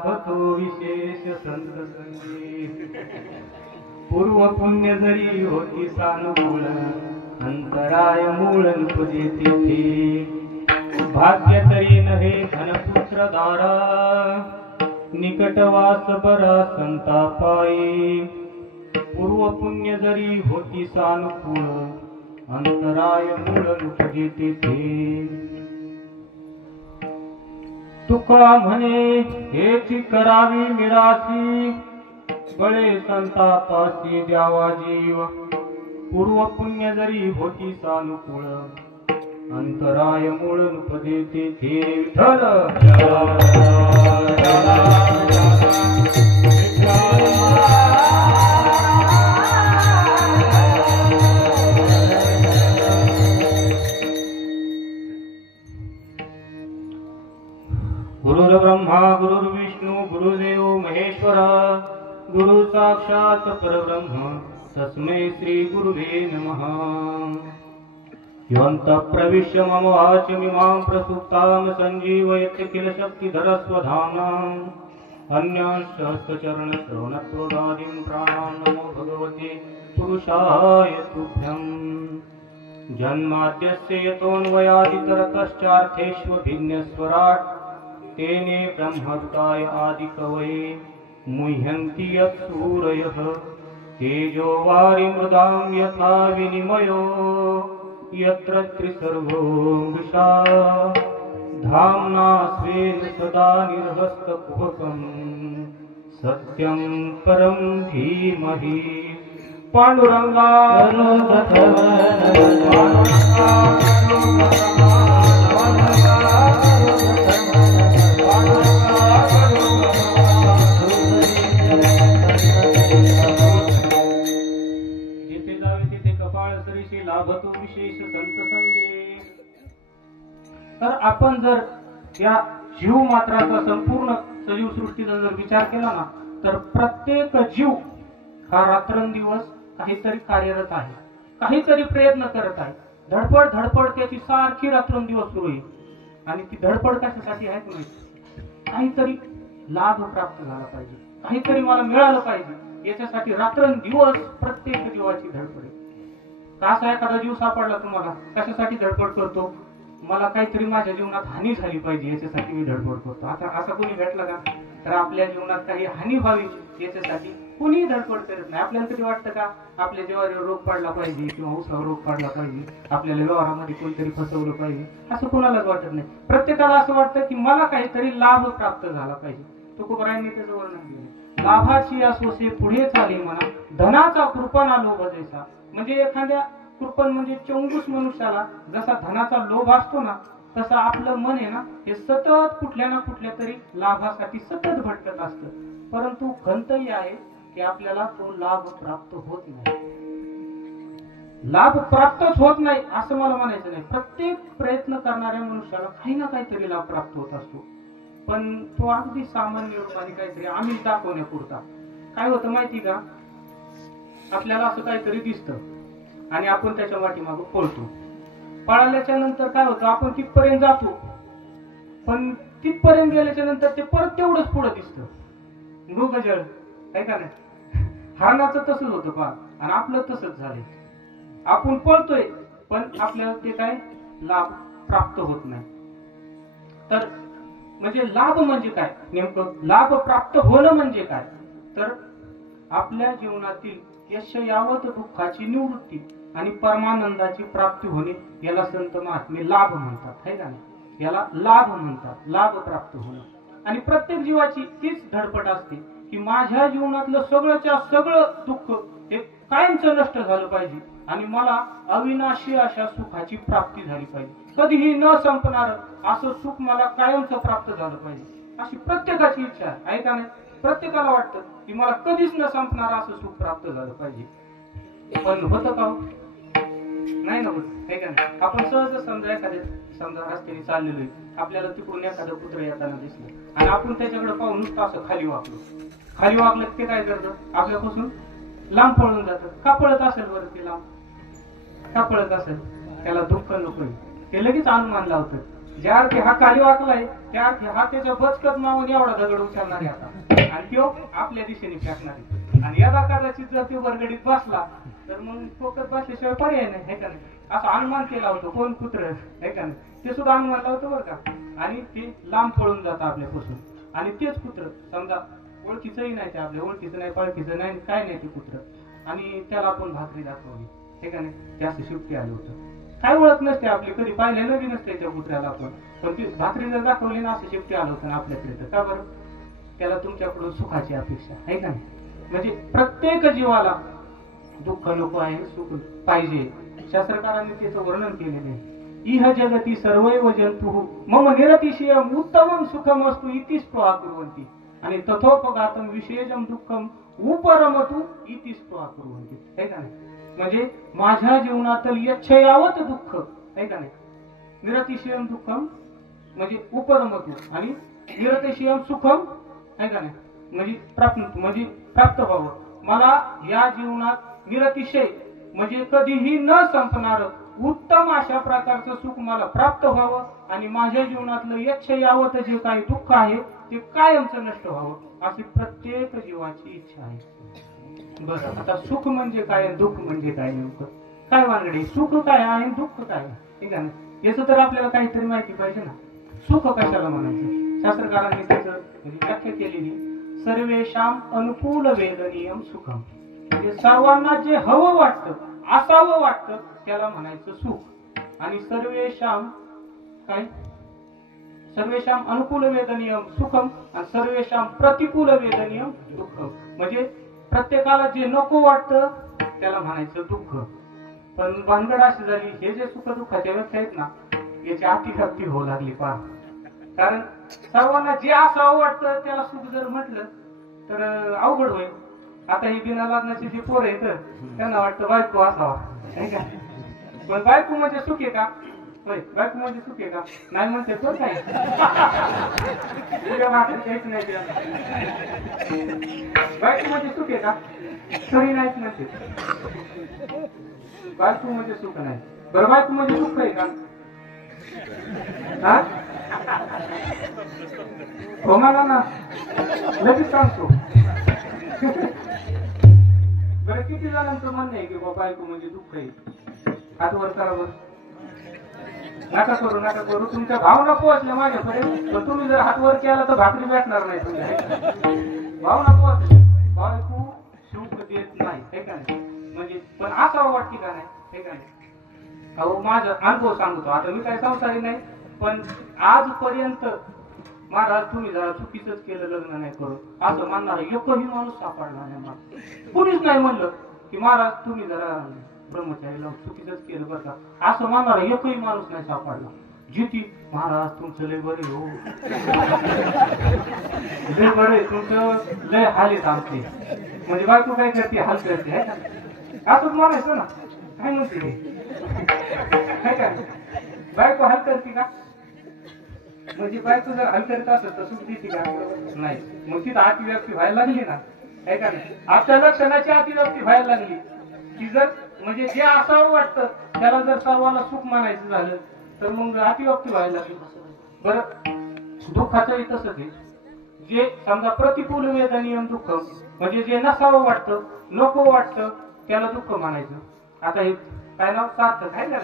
लाभतो विशेष संत संगी. पूर्व पुण्य जरी होती सानुकूळ अंतराय मूळ नुपजे तिथे. भाग्य तरी नहे धनपुत्र दारा निकटवास बरा संतापाई. पूर्व पुण्य जरी होती सानुकूळ अंतराय मूळ नुपजे तिथे. तुका म्हणे हेची करावी मिरासी बळे संतापासी द्यावा जीव. पूर्व पुण्य जरी होती सानुकूळ अंतराय मूळ नुपजे तिथे. गुरुर्ब्रह्मा गुरुर्विष्णू गुरुदेव महेश्वरा गुरु साक्षात परब्रह्म तस्मै श्री गुरुवे नमः. योऽन्तः प्रविश्य मम वाचमिमां प्रसुप्तां सञ्जीवयति किल शक्तिधरस्वधाम्नाम्. अन्यश्चरण श्रवणत्वगादिं प्राणान् नमो भगवते पुरुषाय तुभ्यम्. जन्माद्यस्य यतोऽन्वयादितरतश्चार्थेष्वभिन्नस्वराट् तेने ब्रह्मरुताय आदिकवये मुह्यन्ति यत्सूरयः. तेजो वारिमृदां यथा विनिमयो यत्र त्रिसर्गो मृषा. धाम्ना स्वेन सदा निर्हस्तकुहकम् सत्यं परं धीमहि. पांडुरंगा लाभतो विशेष संत संगे. तर आपण जर या जीव मात्राचा संपूर्ण सजीव सृष्टीचा जर विचार केला ना तर प्रत्येक जीव हा रात्रंदिवस काहीतरी कार्यरत आहे, काहीतरी प्रयत्न करत आहे. धडपड धडपड त्याची सारखी रात्रंदिवस सुरू आहे. आणि ती धडपड कशासाठी आहे माहिती? काहीतरी लाभ प्राप्त झाला पाहिजे, काहीतरी मला मिळालं पाहिजे याच्यासाठी रात्रंदिवस प्रत्येक जीवाची धडपड आहे. असा एखादा जीव सापडला तुम्हाला, कशासाठी धडपड करतो? मला काहीतरी माझ्या जीवनात हानी झाली पाहिजे याच्यासाठी मी धडपड करतो. आता असा कोणी भेटला का? तर आपल्या जीवनात काही हानी व्हावी याच्यासाठी कोणीही धडपड करत नाही. आपल्याला कधी वाटतं का आपल्या जीवावर रोग पडला पाहिजे किंवा उसावर रोग पडला पाहिजे, आपल्याला व्यवहारामध्ये कोणतरी फसवलं पाहिजे, असं कोणालाच वाटत नाही. प्रत्येकाला असं वाटतं की मला काहीतरी लाभ प्राप्त झाला पाहिजे. तुकोबरायांनी त्याचं वर्णन केलं. लाभाची असोसे पुढे चाले म्हणा धनाचा कृपणा लोभ जैसा. म्हणजे एखाद्या कृपण म्हणजे चंगूस मनुष्याला जसा धनाचा लोभ असतो ना तसा आपलं मन आहे ना हे सतत कुठल्या ना कुठल्या तरी लाभासाठी सतत भटकत असतं. परंतु खंत ही आहे की आपल्याला तो लाभ प्राप्त होत नाही. लाभ प्राप्तच होत नाही असं मला म्हणायचं नाही. प्रत्येक प्रयत्न करणाऱ्या मनुष्याला काही ना काहीतरी लाभ प्राप्त होत असतो. पण तो अगदी सामान्य रूपाने काहीतरी आम्ही दाखवण्यापुरता. काय होतं माहिती का? आपल्याला असं काहीतरी दिसतं आणि आपण त्याच्या वाटीमागं पळतो. पळाल्याच्या नंतर काय होतं? आपण तिथपर्यंत जातो, पण तिथपर्यंत गेल्याच्या नंतर ते परत तेवढंच पुढे दिसतं. मृगजळ आहे का नाही? हरणाचं तसंच होतं पहा. आणि आपलं तसंच झालंय. आपण पळतोय पण आपल्याला ते काय लाभ प्राप्त होत नाही. तर म्हणजे लाभ म्हणजे काय? नेमकं लाभ प्राप्त होणं म्हणजे काय? तर आपल्या जीवनातील यश यावत दुःखाची निवृत्ती आणि परमानंदाची प्राप्ती होणे याला संत महात्मे लाभ म्हणतात. है का नाही? याला लाभ म्हणतात, लाभ प्राप्त होणं. आणि प्रत्येक जीवाची तीच धडपड असते की माझ्या जीवनातलं सगळंच्या सगळं दुःख हे कायमचं नष्ट झालं पाहिजे आणि मला अविनाशी अशा सुखाची प्राप्ती झाली पाहिजे. कधीही न संपणार असं सुख मला कायमचं प्राप्त झालं पाहिजे अशी प्रत्येकाची इच्छा आहे का नाही? प्रत्येकाला वाटतं की मला कधीच न संपणार असं सुख प्राप्त झालं पाहिजे. पण होतं का? नाही ना होत. आहे का नाही? आपण सहज समजा समजा रस्त्याने चाललेलो आहे, आपल्याला तिकडून एखादं कुत्रं येताना दिसलं आणि आपण त्याच्याकडे पाहून नुसतं असं खाली वाकलं ते काय करतं? आपल्यापासून लांब पळून जातं. का पळत असेल बरं ते लांब? का पळत असेल? त्याला दुःख नको. ते लगेच अनुमान लावतं ज्या अर्थी हा खाली वाकलाय त्या अर्थी हा त्याच्या बचकत मावून एवढा दगड उचलणार आहे आता आणि तो आपल्या दिशेने फेकणार आहे. आणि यदा कदाचित जर तो बरगडीत बसला तर मग फोकत बसल्याशिवाय पर्याय नाही, हे का नाही. असं अनुमान केला होतो कोण कुत्र, हे का नाही, ते सुद्धा अनुमान लावतो बरं का. आणि ते लांब पळून जातं आपल्यापासून. आणि तेच कुत्र समजा ओळखीचंही नाही, ते आपल्या ओळखीचं नाही, पळखीचं नाही, काय नाही ते कुत्र, आणि त्याला आपण भाकरी दाखवली, हे का नाही, ते असं शिफ्टी आलं होतं. काय ओळख नसते आपली, कधी पाहिलेलं बी नसते त्या कुत्र्याला आपण, पण ती भाकरी जर दाखवली ना असं शिफ्टी आलं होतं ना आपल्याकडे, तर का बरं, त्याला तुमच्याकडून सुखाची अपेक्षा आहे का नाही. म्हणजे प्रत्येक जीवाला दुःख नको आहे, सुख पाहिजे. शास्त्रकारांनी त्याचं वर्णन केलेलं आहे. इह जगती सर्वैव जंतु मम निरतिशयम उत्तमम सुखमस्तु इति स्पृहा कुर्वन्ति आणि तथोपगातम विशेषम दुःखम उपरमतु इति स्पृहा कुर्वन्ति, है का नाही. म्हणजे माझ्या जीवनातील यच्छयावत दुःख, है का नाही, निरतिशयम दुःखम म्हणजे उपरमतु आणि निरतिशयम सुखम, है का नाही, म्हणजे प्राप्त व्हावं. मला या जीवनात निरतिशय म्हणजे कधीही न संपणार उत्तम अशा प्रकारचं सुख मला प्राप्त व्हावं आणि माझ्या जीवनातलं यच्छयावत जे काही दुःख आहे ते कायमचं नष्ट व्हावं, अशी प्रत्येक जीवाची इच्छा आहे. बरं, आता सुख म्हणजे काय, दुःख म्हणजे काय, नेमकं काय वानगडी, सुख काय आहे, दुःख काय आहे, ठीक आहे ना. याचं तर आपल्याला काहीतरी माहिती पाहिजे ना. सुख कशाला म्हणायचं, शास्त्रकारांनी त्याचं व्याख्या केलेली, सर्वेषाम अनुकूल वेदनीयम सुखम, म्हणजे सर्वांना जे हवं वाटतं, असावं वाटतं त्याला म्हणायचं सुख. आणि सर्वेषाम काय, सर्वेषाम अनुकूल वेदनीयम सुखम आणि सर्वेषाम प्रतिकूल वेदनीयम दुःखम, म्हणजे प्रत्येकाला जे नको वाटतं त्याला म्हणायचं दुःख. पण भानगड अशी झाली, हे जे सुख दुःखाच्या व्याख्या आहेत ना याची अतिव्याप्ती होऊ लागली पहा. कारण सर्वांना जे असावं वाटतं त्याला सुख जर म्हटलं तर अवघड होईल. आता ही बिना लग्नाची जी पोरं आहेत त्यांना वाटतं बायको असावा, नाही का. पण बायको म्हणजे सुख आहे का, बायको म्हणजे सुख आहे का, नाही म्हणते तर काय काहीच नाही. बायको म्हणजे सुख आहे का, तरी नाहीच म्हणते. बायको म्हणजे सुख नाही. बरं, बायको म्हणजे सुख आहे का, हो मला ना लगेच सांगतो. बरं, किती जणांचं म्हणणं आहे की बाबा बायको म्हणजे दुःख आहे, हात वर करा बरं. नका करू, नका करू, तुमच्या भावना पोहोचल्या माझ्याकडे, पण तुम्ही जर हात वर केला तर भाकरी भेटणार नाही तुमच्या. भावना पोहोचल्या, बायको सुख देत नाही, हे का नाही, म्हणजे पण असावं वाटते का नाही, हे का नाही. अहो माझा अनुभव सांगतो, आता मी काय संसारी नाही, पण आजपर्यंत महाराज तुम्ही जरा चुकीचंच केलं, लग्न नाही करू असं म्हणणारा एकही माणूस सापडला नाही मला. कुणीच नाही म्हणलं की महाराज तुम्ही जरा ब्रह्मचारी लावून चुकीचंच केलं बरं का, असं म्हणणारा एकही माणूस नाही सापडला. जिती महाराज तुमचं लय बरे हो, लय बरे तुमचं, लय हाल येत आमचे. म्हणजे बायको काय करते, हाल करते, है का, असंच म्हणायचं ना. काय म्हणते काय काय, बायको हाल करते का, म्हणजे बायको जर हाल करत असेल तर सुख देते का, नाही. मग तिथं अतिव्याप्ती व्हायला लागली ना, आहे का नाही. आपल्या लक्षणाची अतिव्याप्ती व्हायला लागली की जर म्हणजे जे असावं वाटतं त्याला जर सर्वांना सुख मानायचं झालं तर मग अतिव्याप्ती व्हायला लागली. बरं, दुःखाचंही तसंच आहे. जे समजा प्रतिकूल वेदनीयम दुःख म्हणजे जे नसावं वाटतं, नको वाटतं त्याला दुःख मानायचं. आता हे काय नाव सार्थक आहे ना,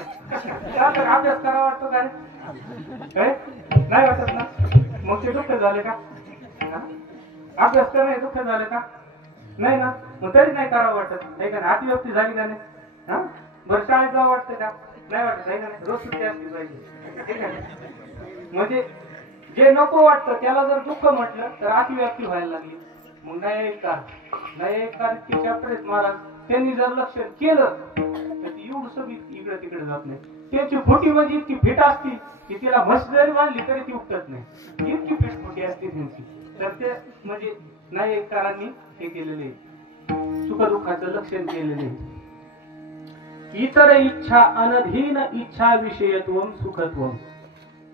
अभ्यास करावा वाटतो काय, नाही वाटत ना, मग ते दुःख झाले का, अभ्यास करणं दुःख झालं का, नाही ना, मग तरी नाही करावं वाटत, नाही का, अतिव्याप्ती झाली का नाही. बरं, शाळेत जावं वाटतं का, नाही वाटत, नाही का, रोज सुट्टी असली पाहिजे. म्हणजे जे नको वाटतं त्याला जर दुःख म्हटलं तर अतिव्याप्ती व्हायला लागली. मग न्यायकार चॅप्टर महाराज त्यांनी जर लक्ष केलं तर ती एवढं सगळी इकडे तिकडे जात नाही. त्याची फुटी म्हणजे इतकी फिट असती की तिला म्हस जरी बांधली तरी ती उपटत नाही, इतकी फिट फुटी असते त्यांची. तर ते म्हणजे न्यायकारांनी हे केलेले, सुखदुःखाचं लक्षण केलेले. इतर इच्छा अनधीन इच्छा विषयत्वम सुखत्वम.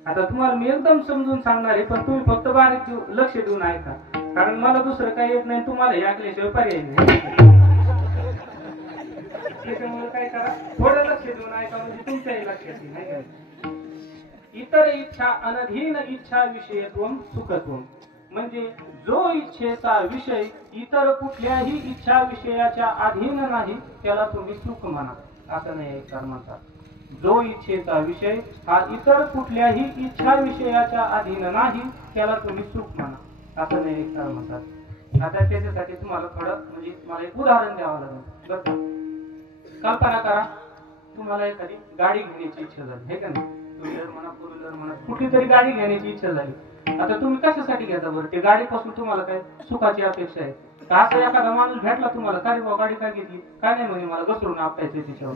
आता तुम्हाला मी एकदम समजून सांगणार आहे, पण तुम्ही फक्त बारीक लक्ष देऊन ऐका, कारण मला दुसरं काही येत नाही, तुम्हाला हे ऐकल्याशिवाय पर्याय नाही. त्याच्यामुळे काय करा, थोडं लक्ष देऊन ऐका म्हणजे तुमच्याही लक्षात येईल, नाही का. इतर इच्छा अनधीन इच्छा विषयत्वम सुखत्वम. म्हणजे जो इच्छेचा विषय इतर कुठल्याही इच्छा विषयाच्या अधीन नाही त्याला तुम्ही सुख म्हणा, असं नाही तर म्हणतात. जो इच्छेचा विषय हा इतर कुठल्याही इच्छा विषयाच्या अधीन नाही त्याला तुम्ही सुख म्हणा, असं नाही तर म्हणतात. आता त्याच्यासाठी तुम्हाला थोडं म्हणजे मला एक उदाहरण द्यावं लागेल. बरं का? कल्पना करा तुम्हाला एखादी गाडी घेण्याची इच्छा झाली, हे का नाही? टू व्हीलर म्हणा, फोर व्हीलर म्हणा, कुठली तरी गाडी घेण्याची इच्छा झाली. आता तुम्ही कशासाठी घेता बरं? ते गाडीपासून तुम्हाला काय सुखाची अपेक्षा आहे का? असं एखादा माणूस भेटला तुम्हाला, काय रे गाडी काय घेतली? काय नाही म्हणे, मला घसरून आपटायचं तिच्यावर.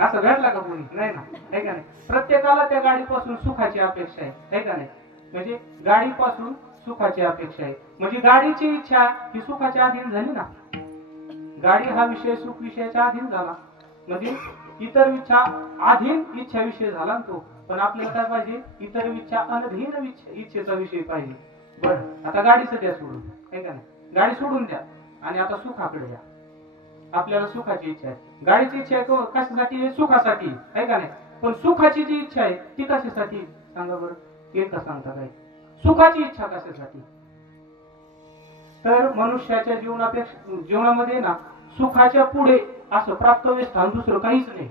असं भेटला का कोणी? नाही ना, हे का नाही? प्रत्येकाला त्या गाडीपासून सुखाची अपेक्षा आहे, हे का नाही? म्हणजे गाडीपासून सुखाची अपेक्षा आहे. म्हणजे गाडीची इच्छा ही सुखाच्या अधीन झाली ना. गाडी हा विषय सुख विषयाच्या अधीन झाला, म्हणजे इतर इच्छा अधीन इच्छा विषय झाला ना तो. पण आपल्याला काय पाहिजे? इतर इच्छा अनधीन इच्छेचा विषय पाहिजे. बरं, आता गाडीचं द्या सोडून, आहे का नाही? गाडी सोडून द्या आणि आता सुखाकडे द्या. आपल्याला सुखाची इच्छा आहे, गाडीची इच्छा आहे कशासाठी? आहे सुखासाठी, आहे का नाही? पण सुखाची जी इच्छा आहे ती कशासाठी सांगा बरं? हे का सांगता काय? सुखाची इच्छा कशासाठी? तर मनुष्याच्या जीवनामध्ये ना सुखाच्या पुढे असं प्राप्तव्य स्थान दुसरं काहीच नाही.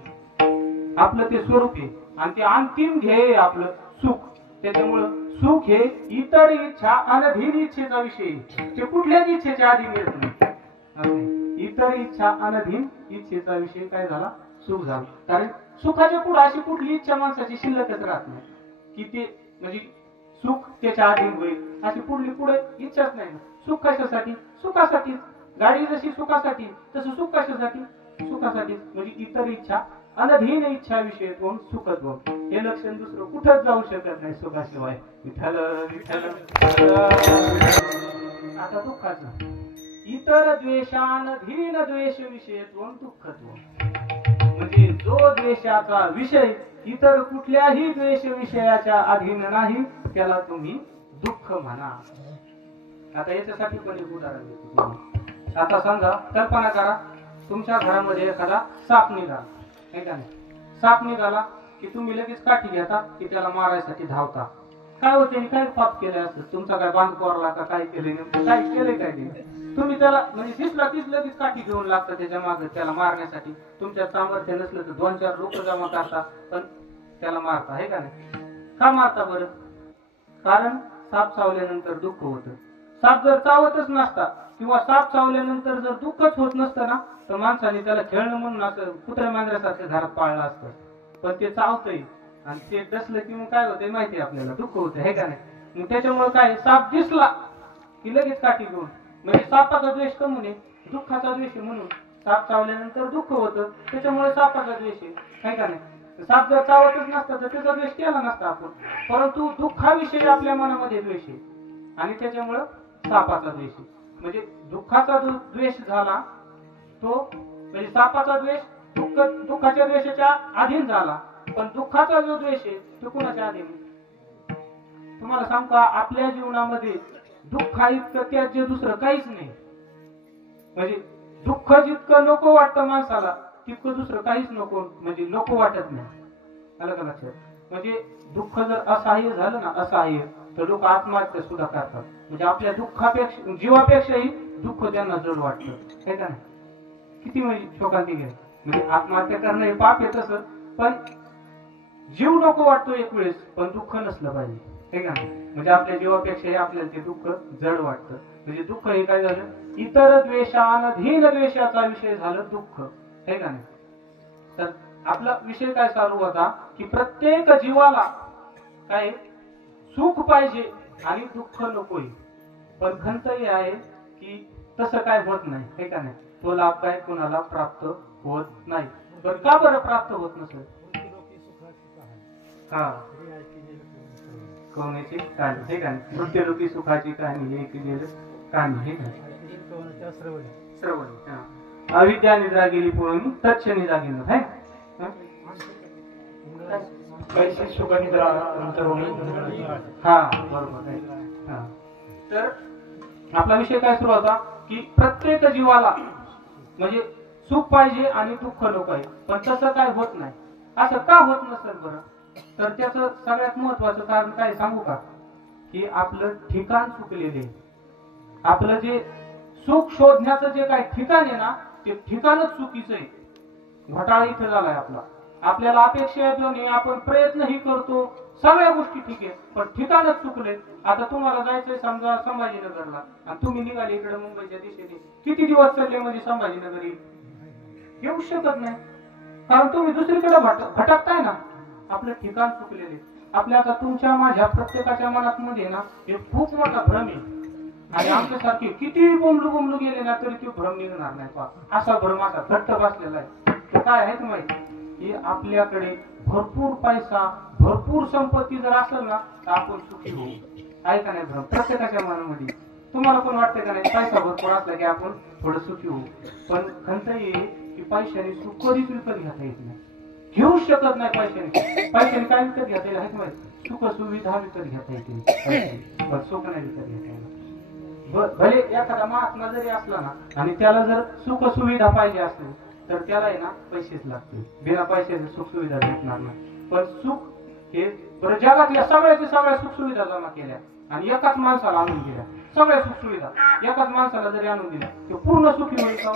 आपलं ते स्वरूप आहे आणि ते अंतिम ध्येय आपलं सुख. त्याच्यामुळं सुख हे इतर इच्छा अनधीन इच्छेचा विषय, ते कुठल्याच इच्छेच्या अधीन येत नाही. इतर इच्छा अनधीन इच्छेचा विषय काय झाला? सुख झाला. कारण सुखाच्या पुढे अशी कुठली इच्छा माणसाची शिल्लकच राहत नाही की ते म्हणजे सुख त्याच्या अधीन होईल, अशी पुढे इच्छाच नाही. सुख कशासाठी? सुखासाठी. गाडी जशी सुखासाठी तसं सुख कशासाठी? सुखासाठी. म्हणजे इतर इच्छा अनधीन इच्छा विषयत्वम सुखत्वम. हे लक्षण दुसरं कुठंच जाऊ शकत नाही सुखाशिवाय. विठ्ठल विठ्ठल. आता दुःखाचं इतर द्वेषानधीन द्वेष विषयत्वम दुःखत्वम. म्हणजे जो द्वेषाचा विषय इतर कुठल्याही द्वेष विषयाच्या अधीन नाही त्याला तुम्ही दुःख म्हणा. आता याच्यासाठी पण एक उदाहरण देतो. आता समजा, कल्पना करा तुमच्या घरामध्ये एखादा साप निघाला, आहे का नाही? साप निघाला की तुम्ही लगेच काठी घेता की त्याला मारायसाठी धावता. काय होते? काय पाप केले असतं? तुमचा काय बांध कोरला का? काय केले? काय केले? काय ते तुम्ही त्याला म्हणजे दिसला तीच लगेच काठी घेऊन लागतं त्याच्या मागे त्याला मारण्यासाठी. तुमच्या सामर्थ्य नसलं तर 2-4 लोक जमा करता पण त्याला मारता, आहे का नाही? का मारता बरं? कारण साप चावल्यानंतर दुःख होतं. साप जर चावतच नसता किंवा साप चावल्यानंतर जर दुःखच होत नसतं ना तर माणसाने त्याला खेळणं म्हणून असं कुत्र्या मांजऱ्यासारखं घरात पाळलं असतं. पण ते चावतंय आणि ते डसलं की मग काय होतंय माहिती आहे आपल्याला? दुःख होतं, हे का नाही? मग त्याच्यामुळे काय, साप दिसला की लगेच काठी घेऊन, म्हणजे सापाचा द्वेष कमून आहे, दुःखाचा द्वेष म्हणून. साप चावल्यानंतर दुःख होतं त्याच्यामुळे सापाचा द्वेष आहे का नाही? साप जर चावतच नसता तर त्याचा द्वेष केला नसता आपण. परंतु दुःखाविषयी आपल्या मनामध्ये द्वेष आहे आणि त्याच्यामुळं सापाचा द्वेष आहे. म्हणजे दुःखाचा जो द्वेष झाला तो म्हणजे सापाचा द्वेष दुःखाच्या द्वेषाच्या अधीन झाला. पण दुःखाचा जो द्वेष आहे तो कुणाच्या अधीन आहे? तुम्हाला सांगू का, आपल्या जीवनामध्ये दुःखा इतकं त्याचे दुसरं काहीच नाही. म्हणजे दुःख जितकं नको वाटतं माणसाला तितकं दुसरं काहीच नको, म्हणजे नको वाटत नाही. आलं का लक्षात? म्हणजे दुःख जर असहाय्य झालं ना, असहाय्य, तर लोक आत्महत्या सुद्धा करतात. म्हणजे आपल्या दुःखापेक्षा जीवापेक्षाही दुःख त्यांना जड वाटतं, हे का नाही? किती म्हणजे शोकांती घ्या. म्हणजे आत्महत्या करणं हे पाप आहे तसं, पण जीव नको वाटतो एक वेळेस, पण दुःख नसलं पाहिजे, हे का नाही? म्हणजे आपल्या जीवापेक्षाही आपल्याला ते दुःख जड वाटतं. म्हणजे दुःख हे काय झालं? इतर द्वेषानधीन द्वेषाचा विषय झालं दुःख, हे का नाही? तर आपला विषय काय चालू होता की प्रत्येक जीवाला काय सुख पाहिजे आणि दुःख नकोय. पण खंत ही आहे की तसं काय होत नाही, हे का नाही? तो लाभ काय कुणाला प्राप्त होत नाही. पण का बरं प्राप्त होत नसेल? हा, कोणाची कहाणी, हे का नाही? मृत्यूलोकी सुखाची कहाणी हे केलेलं कहाणी, हे का? श्रवण. अविद्या निद्रा गेली पळून तच्छ निद्रा गेलं, है कैसी सुख निद्रा नंतर होईल. हा, बरोबर आहे. हा, तर आपला विषय काय सुरू होता की प्रत्येक जीवाला म्हणजे सुख पाहिजे आणि दुःख नको आहे. पण तसं काय होत नाही. असं का होत नसेल बरं? तर त्याचं सगळ्यात महत्वाचं कारण काय सांगू का, की आपलं ठिकाण चुकलेले. आपलं जे सुख शोधण्याचं जे काय ठिकाण आहे ना, ते ठिकाणच चुकीचं आहे. घोटाळा इथे झालाय आपला. आपल्याला अपेक्षा आहे दोन्ही, आपण प्रयत्नही करतो, सगळ्या गोष्टी ठीक आहे, पण ठिकाणच चुकले. आता तुम्हाला जायचंय समजा संभाजीनगरला आणि तुम्ही निघाले इकडे मुंबईच्या दिशेने, किती दिवस चालले म्हणजे संभाजीनगर येऊ शकत नाही, कारण तुम्ही दुसरीकडे भटकताय ना. आपलं ठिकाण चुकलेले. आपल्या आता तुमच्या माझ्या प्रत्येकाच्या मनात मध्ये ना एक खूप मोठा भ्रम आहे, आणि आमच्यासारखे किती बोंबलू गेले ना तरी तो भ्रम निघणार नाही. असा भ्रम असा घट्ट बसलेला आहे. तो काय आहे माहिती, की आपल्याकडे भरपूर पैसा भरपूर संपत्ती जर असेल ना तर आपण सुखी होऊ. आहे का नाही भ्रम प्रत्येकाच्या मनामध्ये? तुम्हाला पण वाटतं का नाही पैसा भरपूर असला की आपण थोडं सुखी होऊ? पण खंत ये की पैशाने सुख कधीच विकत घेता येत नाही, घेऊ शकत नाही. पैशाने काय विकत घेता येईल आहे माहिती? सुख सुविधा विकत घेता येते, पण सुख नाही विकत घेता येईल. भले एखादा महात्मा जरी असला ना आणि त्याला जर सुख सुविधा पाहिजे असेल तर त्याला आहे ना पैसेच लागतील. बिना पैशाचे सुख सुविधा भेटणार नाही. पण सुख हे बरं जगातल्या सगळ्या सुख सुविधा जमा केल्या आणि एकाच माणसाला आणून दिल्या. सगळ्या सुख सुविधा एकाच माणसाला जरी आणून दिल्या ते पूर्ण सुखी होईल का?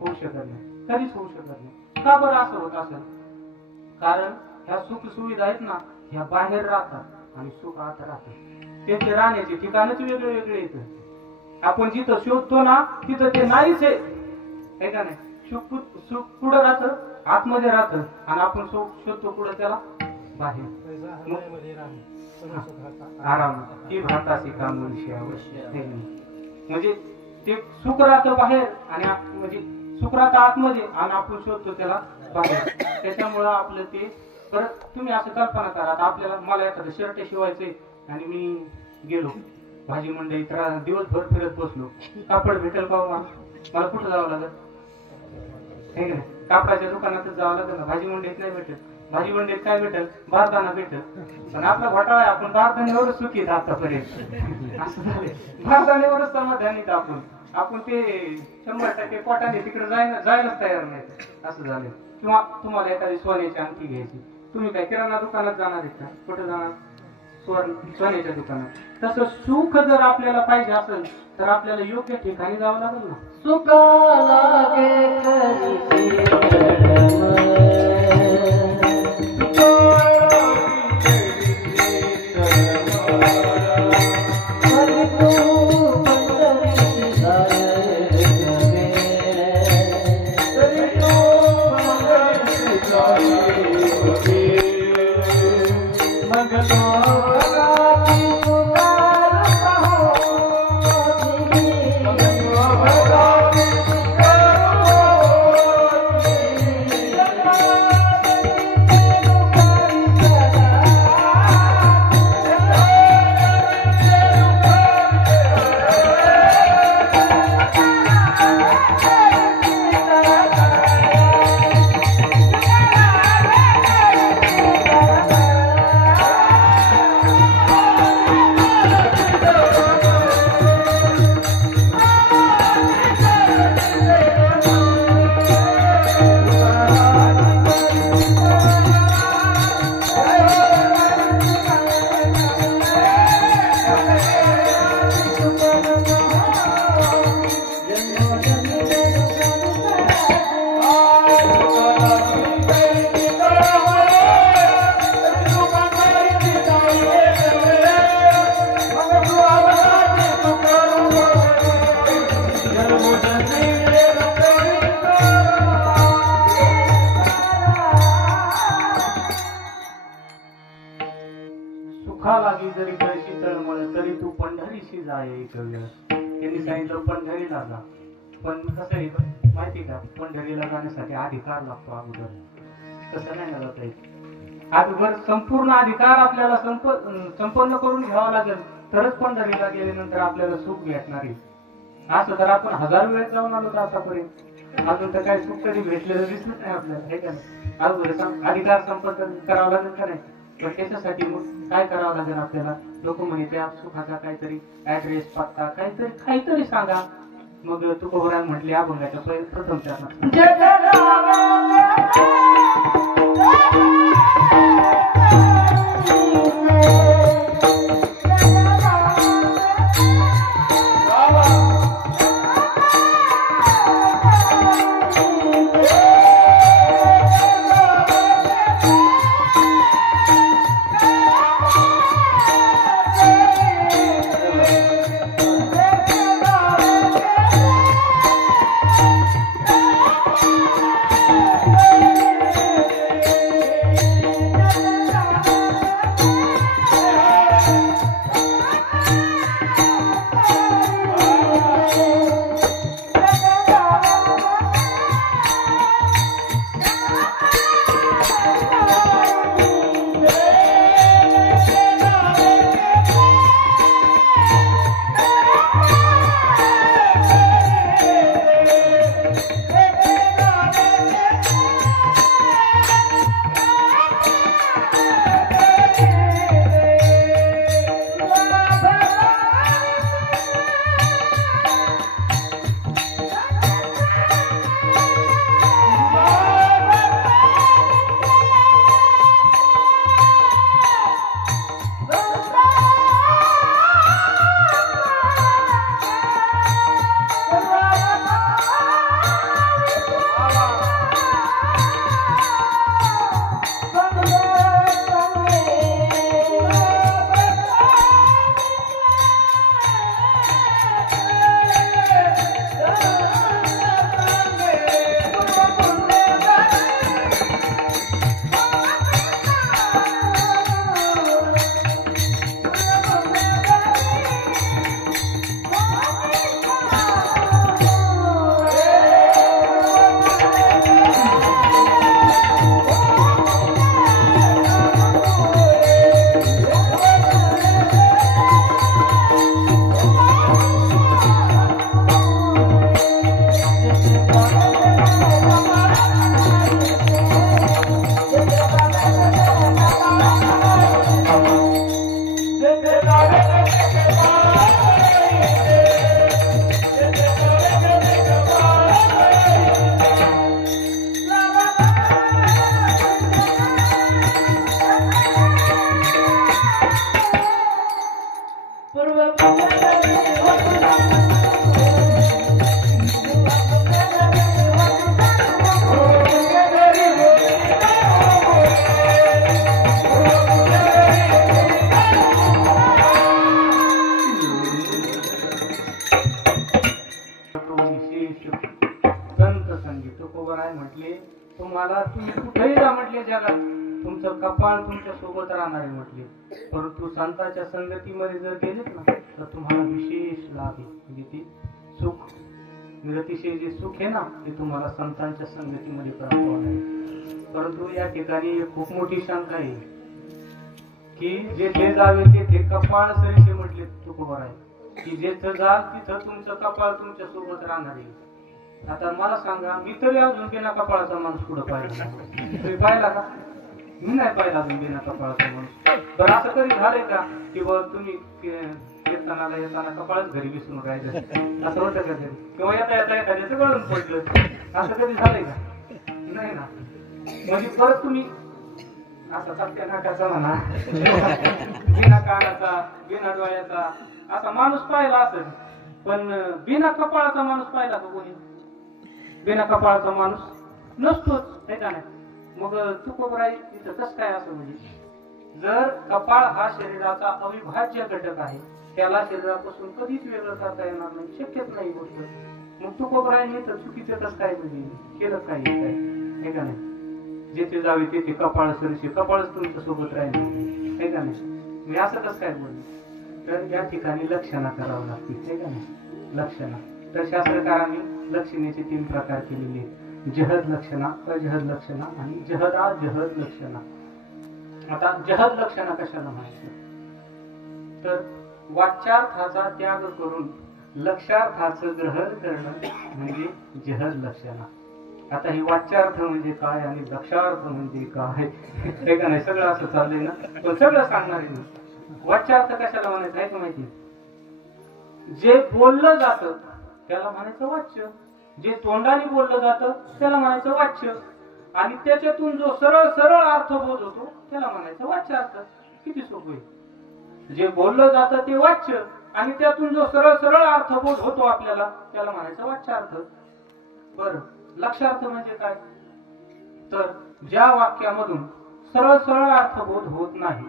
होऊ शकत नाही, कधीच होऊ शकत नाही. का बरं असं होत असेल? कारण ह्या सुख सुविधा आहेत ना, ह्या बाहेर राहतात आणि सुख आत राहतात. त्याचे राहण्याचे ठिकाणच वेगळे येतं. आपण जिथं शोधतो ना तिथं ते नाहीच आहे का नाही? सुख पुढं राहतं, आतमध्ये राहतं, आणि आपण सुख शोधतो पुढं त्याला बाहेर. आराम की भाताची कामोशी अवश्य. म्हणजे ते सुख राहतं बाहेर आणि म्हणजे सुख राहतं आतमध्ये आणि आपण शोधतो त्याला बाहेर. त्याच्यामुळं आपलं ते परत तुम्ही असं कल्पना करा, आपल्याला मला एखादं शर्ट शिवायचंय आणि मी गेलो भाजी मंडईत दिवसभर फिरत बसलो, कापड भेटेल का? मला कुठं जावं लागेल? हे का नाही? कापडाच्या दुकानातच जावं लागेल ना. भाजी मंडईत नाही भेटत. भाजी मंडईत काय भेटेल? बारदाना भेटेल. पण आपला घोटाळा आहे, आपण बारदाण्यावरच सुखी आतापर्यंत. असं झाले, बारदाण्यावरच समाधानीत आपण ते 100% पोटाने तिकडे जायलाच तयार नाही, असं झालं. किंवा तुम्हाला एखादी सोन्याची अंगठी घ्यायची, तुम्ही काय किराणा दुकानात जाणार आहेत का? कुठे जाणार? सोन्याच्या दुकानात. तसं सुख जर आपल्याला पाहिजे असेल तर आपल्याला योग्य ठिकाणी जावं लागेल ना. सुख जरी कळशी तळमळ तरी तू पंढरीशी जाय ऐकव्य. त्यांनी सांगितलं पंढरीला जा, पण कसं आहे माहिती का, पंढरीला जाण्यासाठी अधिकार लागतो अगोदर. तसं नाही ना जाता येत. अगोदर संपूर्ण अधिकार आपल्याला संपन्न करून घ्यावा लागेल तरच पंढरीला गेल्यानंतर आपल्याला सुख भेटणार आहे. असं तर आपण 1000 वेळेस जाऊन आलो तर आतापर्यंत अजून तर काही सुख कधी भेटलेलं दिसत नाही आपल्याला, हे का नाही? अगोदर अधिकार संपन्न करावा लागेल का नाही? पण त्याच्यासाठी मग काय करावं लागेल आपल्याला? लोक म्हणे त्या सुखाचा काहीतरी ऍड्रेस पत्ता काहीतरी सांगा. मग तुकोबराज म्हटले अभंगाच्या प्रथम चरणात तुमचं कपाळ तुमच्या सोबत राहणारे म्हटले, परंतु संतांच्या संगतीमध्ये जर गेलेत ना तर तुम्हाला विशेष लाभ आहे. म्हणजे ती सुख निरतिशय जे सुख आहे ना ते तुम्हाला संतांच्या संगतीमध्ये प्राप्त होणार आहे. परंतु या ठिकाणी एक खूप मोठी शंका आहे की जेथे जावे तेथे कपाळ सरीसे म्हटले तुकोबर आहे की जेथे जाल तिथं तुमचं कपाळ तुमच्या सोबत राहणार आहे. आता मला सांगा, मी तरी अजून बिना कपाळाचा माणूस पुढे पाहिला, तुम्ही पाहिला का? मी नाही पाहिला अजून बिना कपाळाचा माणूस. बरं असं कधी झालंय का की तुम्ही येताना कपाळच घरी विसरून राहिलं, असं होतं का कधी? किंवा येता येता एखाद्याचं गळून पडलं, असं कधी झालंय का? नाही ना. म्हणजे परत तुम्ही असा चपट्या नाकाचा म्हणा, बिना कानाचा, बिना डोळ्याचा असा माणूस पाहिला असेल, पण बिना कपाळाचा माणूस पाहिला का कोणी? बिना कपाळाचा माणूस नसतोच, नाही का नाही? मग तुकोबराई इथं कसं काय असं? म्हणजे जर कपाळ हा शरीराचा अविभाज्य घटक आहे, त्याला शरीरापासून कधीच वेगळं करता येणार नाही, शक्यच नाही गोष्ट. मग तुकोबराईने तर चुकीचं कसं काय म्हणजे केलं काय नाही का नाही? जेथे जावे तेथे कपाळ सरशी, कपाळच तुमच्या सोबत राहिलं नाही का नाही? मी असं कसं काय बोलले? तर या ठिकाणी लक्षणा करावं लागतील, नाही का नाही? लक्षणा. तर शास्त्रकारांनी लक्षणेचे 3 प्रकार केलेले आहेत: जहद लक्षणा, अजहद लक्षणा आणि जहद लक्षणा. आता जहद लक्षणा कशाला म्हणायचं? तर वाच्यार्थाचा त्याग करून लक्षार्थाचं ग्रहण करणं म्हणजे जहद लक्षणा. आता ही वाच्यार्थ म्हणजे काय आणि लक्षार्थ म्हणजे काय, हे का नाही? सगळं असं चाललंय ना, पण सगळं सांगणार आहे. वाच्यार्थ कशाला म्हणायचं आहे का माहिती? जे बोललं जातं त्याला म्हणायचं वाच्य, जे तोंडाने बोललं जातं त्याला म्हणायचं वाच्य, आणि त्याच्यातून जो सरळ सरळ अर्थबोध होतो त्याला म्हणायचं वाच्यार्थ. किती सोपं आहे. जे बोललं जातं ते वाच्य आणि त्यातून जो सरळ सरळ अर्थबोध होतो आपल्याला त्याला म्हणायचं वाच्यार्थ. बरं, लक्षार्थ म्हणजे काय? तर ज्या वाक्यामधून सरळ सरळ अर्थबोध होत नाही,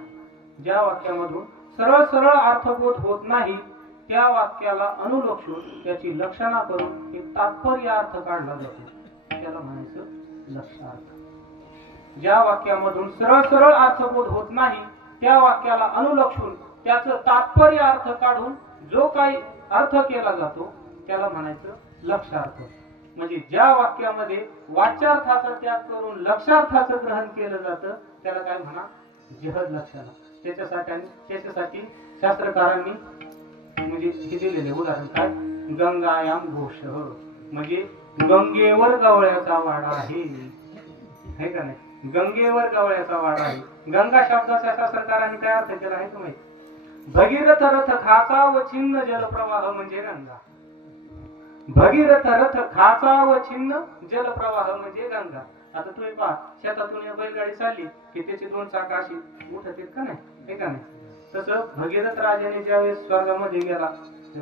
ज्या वाक्यामधून सरळ सरळ अर्थबोध होत नाही त्या वाक्याला अनुलक्षून त्याची लक्षणा करून एक तात्पर्य अर्थ काढला जातो, त्याला म्हणायचं लक्षार्थ. ज्या वाक्यामधून सरळ सरळ अर्थबोध होत नाही त्या वाक्याला अनुलक्षून त्याचं तात्पर्य अर्थ काढून जो काही अर्थ केला जातो त्याला म्हणायचं लक्षार्थ. म्हणजे ज्या वाक्यामध्ये वाच्यार्थाचा त्याग करून लक्षार्थाचं ग्रहण केलं जातं त्याला काय म्हणा? जहद लक्षणा. त्याच्यासाठी शास्त्रकारांनी म्हणजे हे दिलेले उदाहरण काय? गंगायाम घोष, म्हणजे गंगेवर गवळ्याचा वाडा आहे का नाही? गंगेवर गवळ्याचा वाडा आहे. गंगा शब्दाचा शास्त्रकारांनी काय अर्थ केला आहे तुम्ही? भगीरथ रथ खाचा व छिन्न जलप्रवाह म्हणजे गंगा. भगीरथ रथ खाचा व छिन्न जलप्रवाह म्हणजे गंगा. आता तुम्ही पहा, शेतातून बैलगाडी चालली की त्याची 2 चाकं अशी उठत आहेत का नाही, हे का नाही? तसं भगीरथ राजाने ज्यावेळेस स्वर्गामध्ये गेला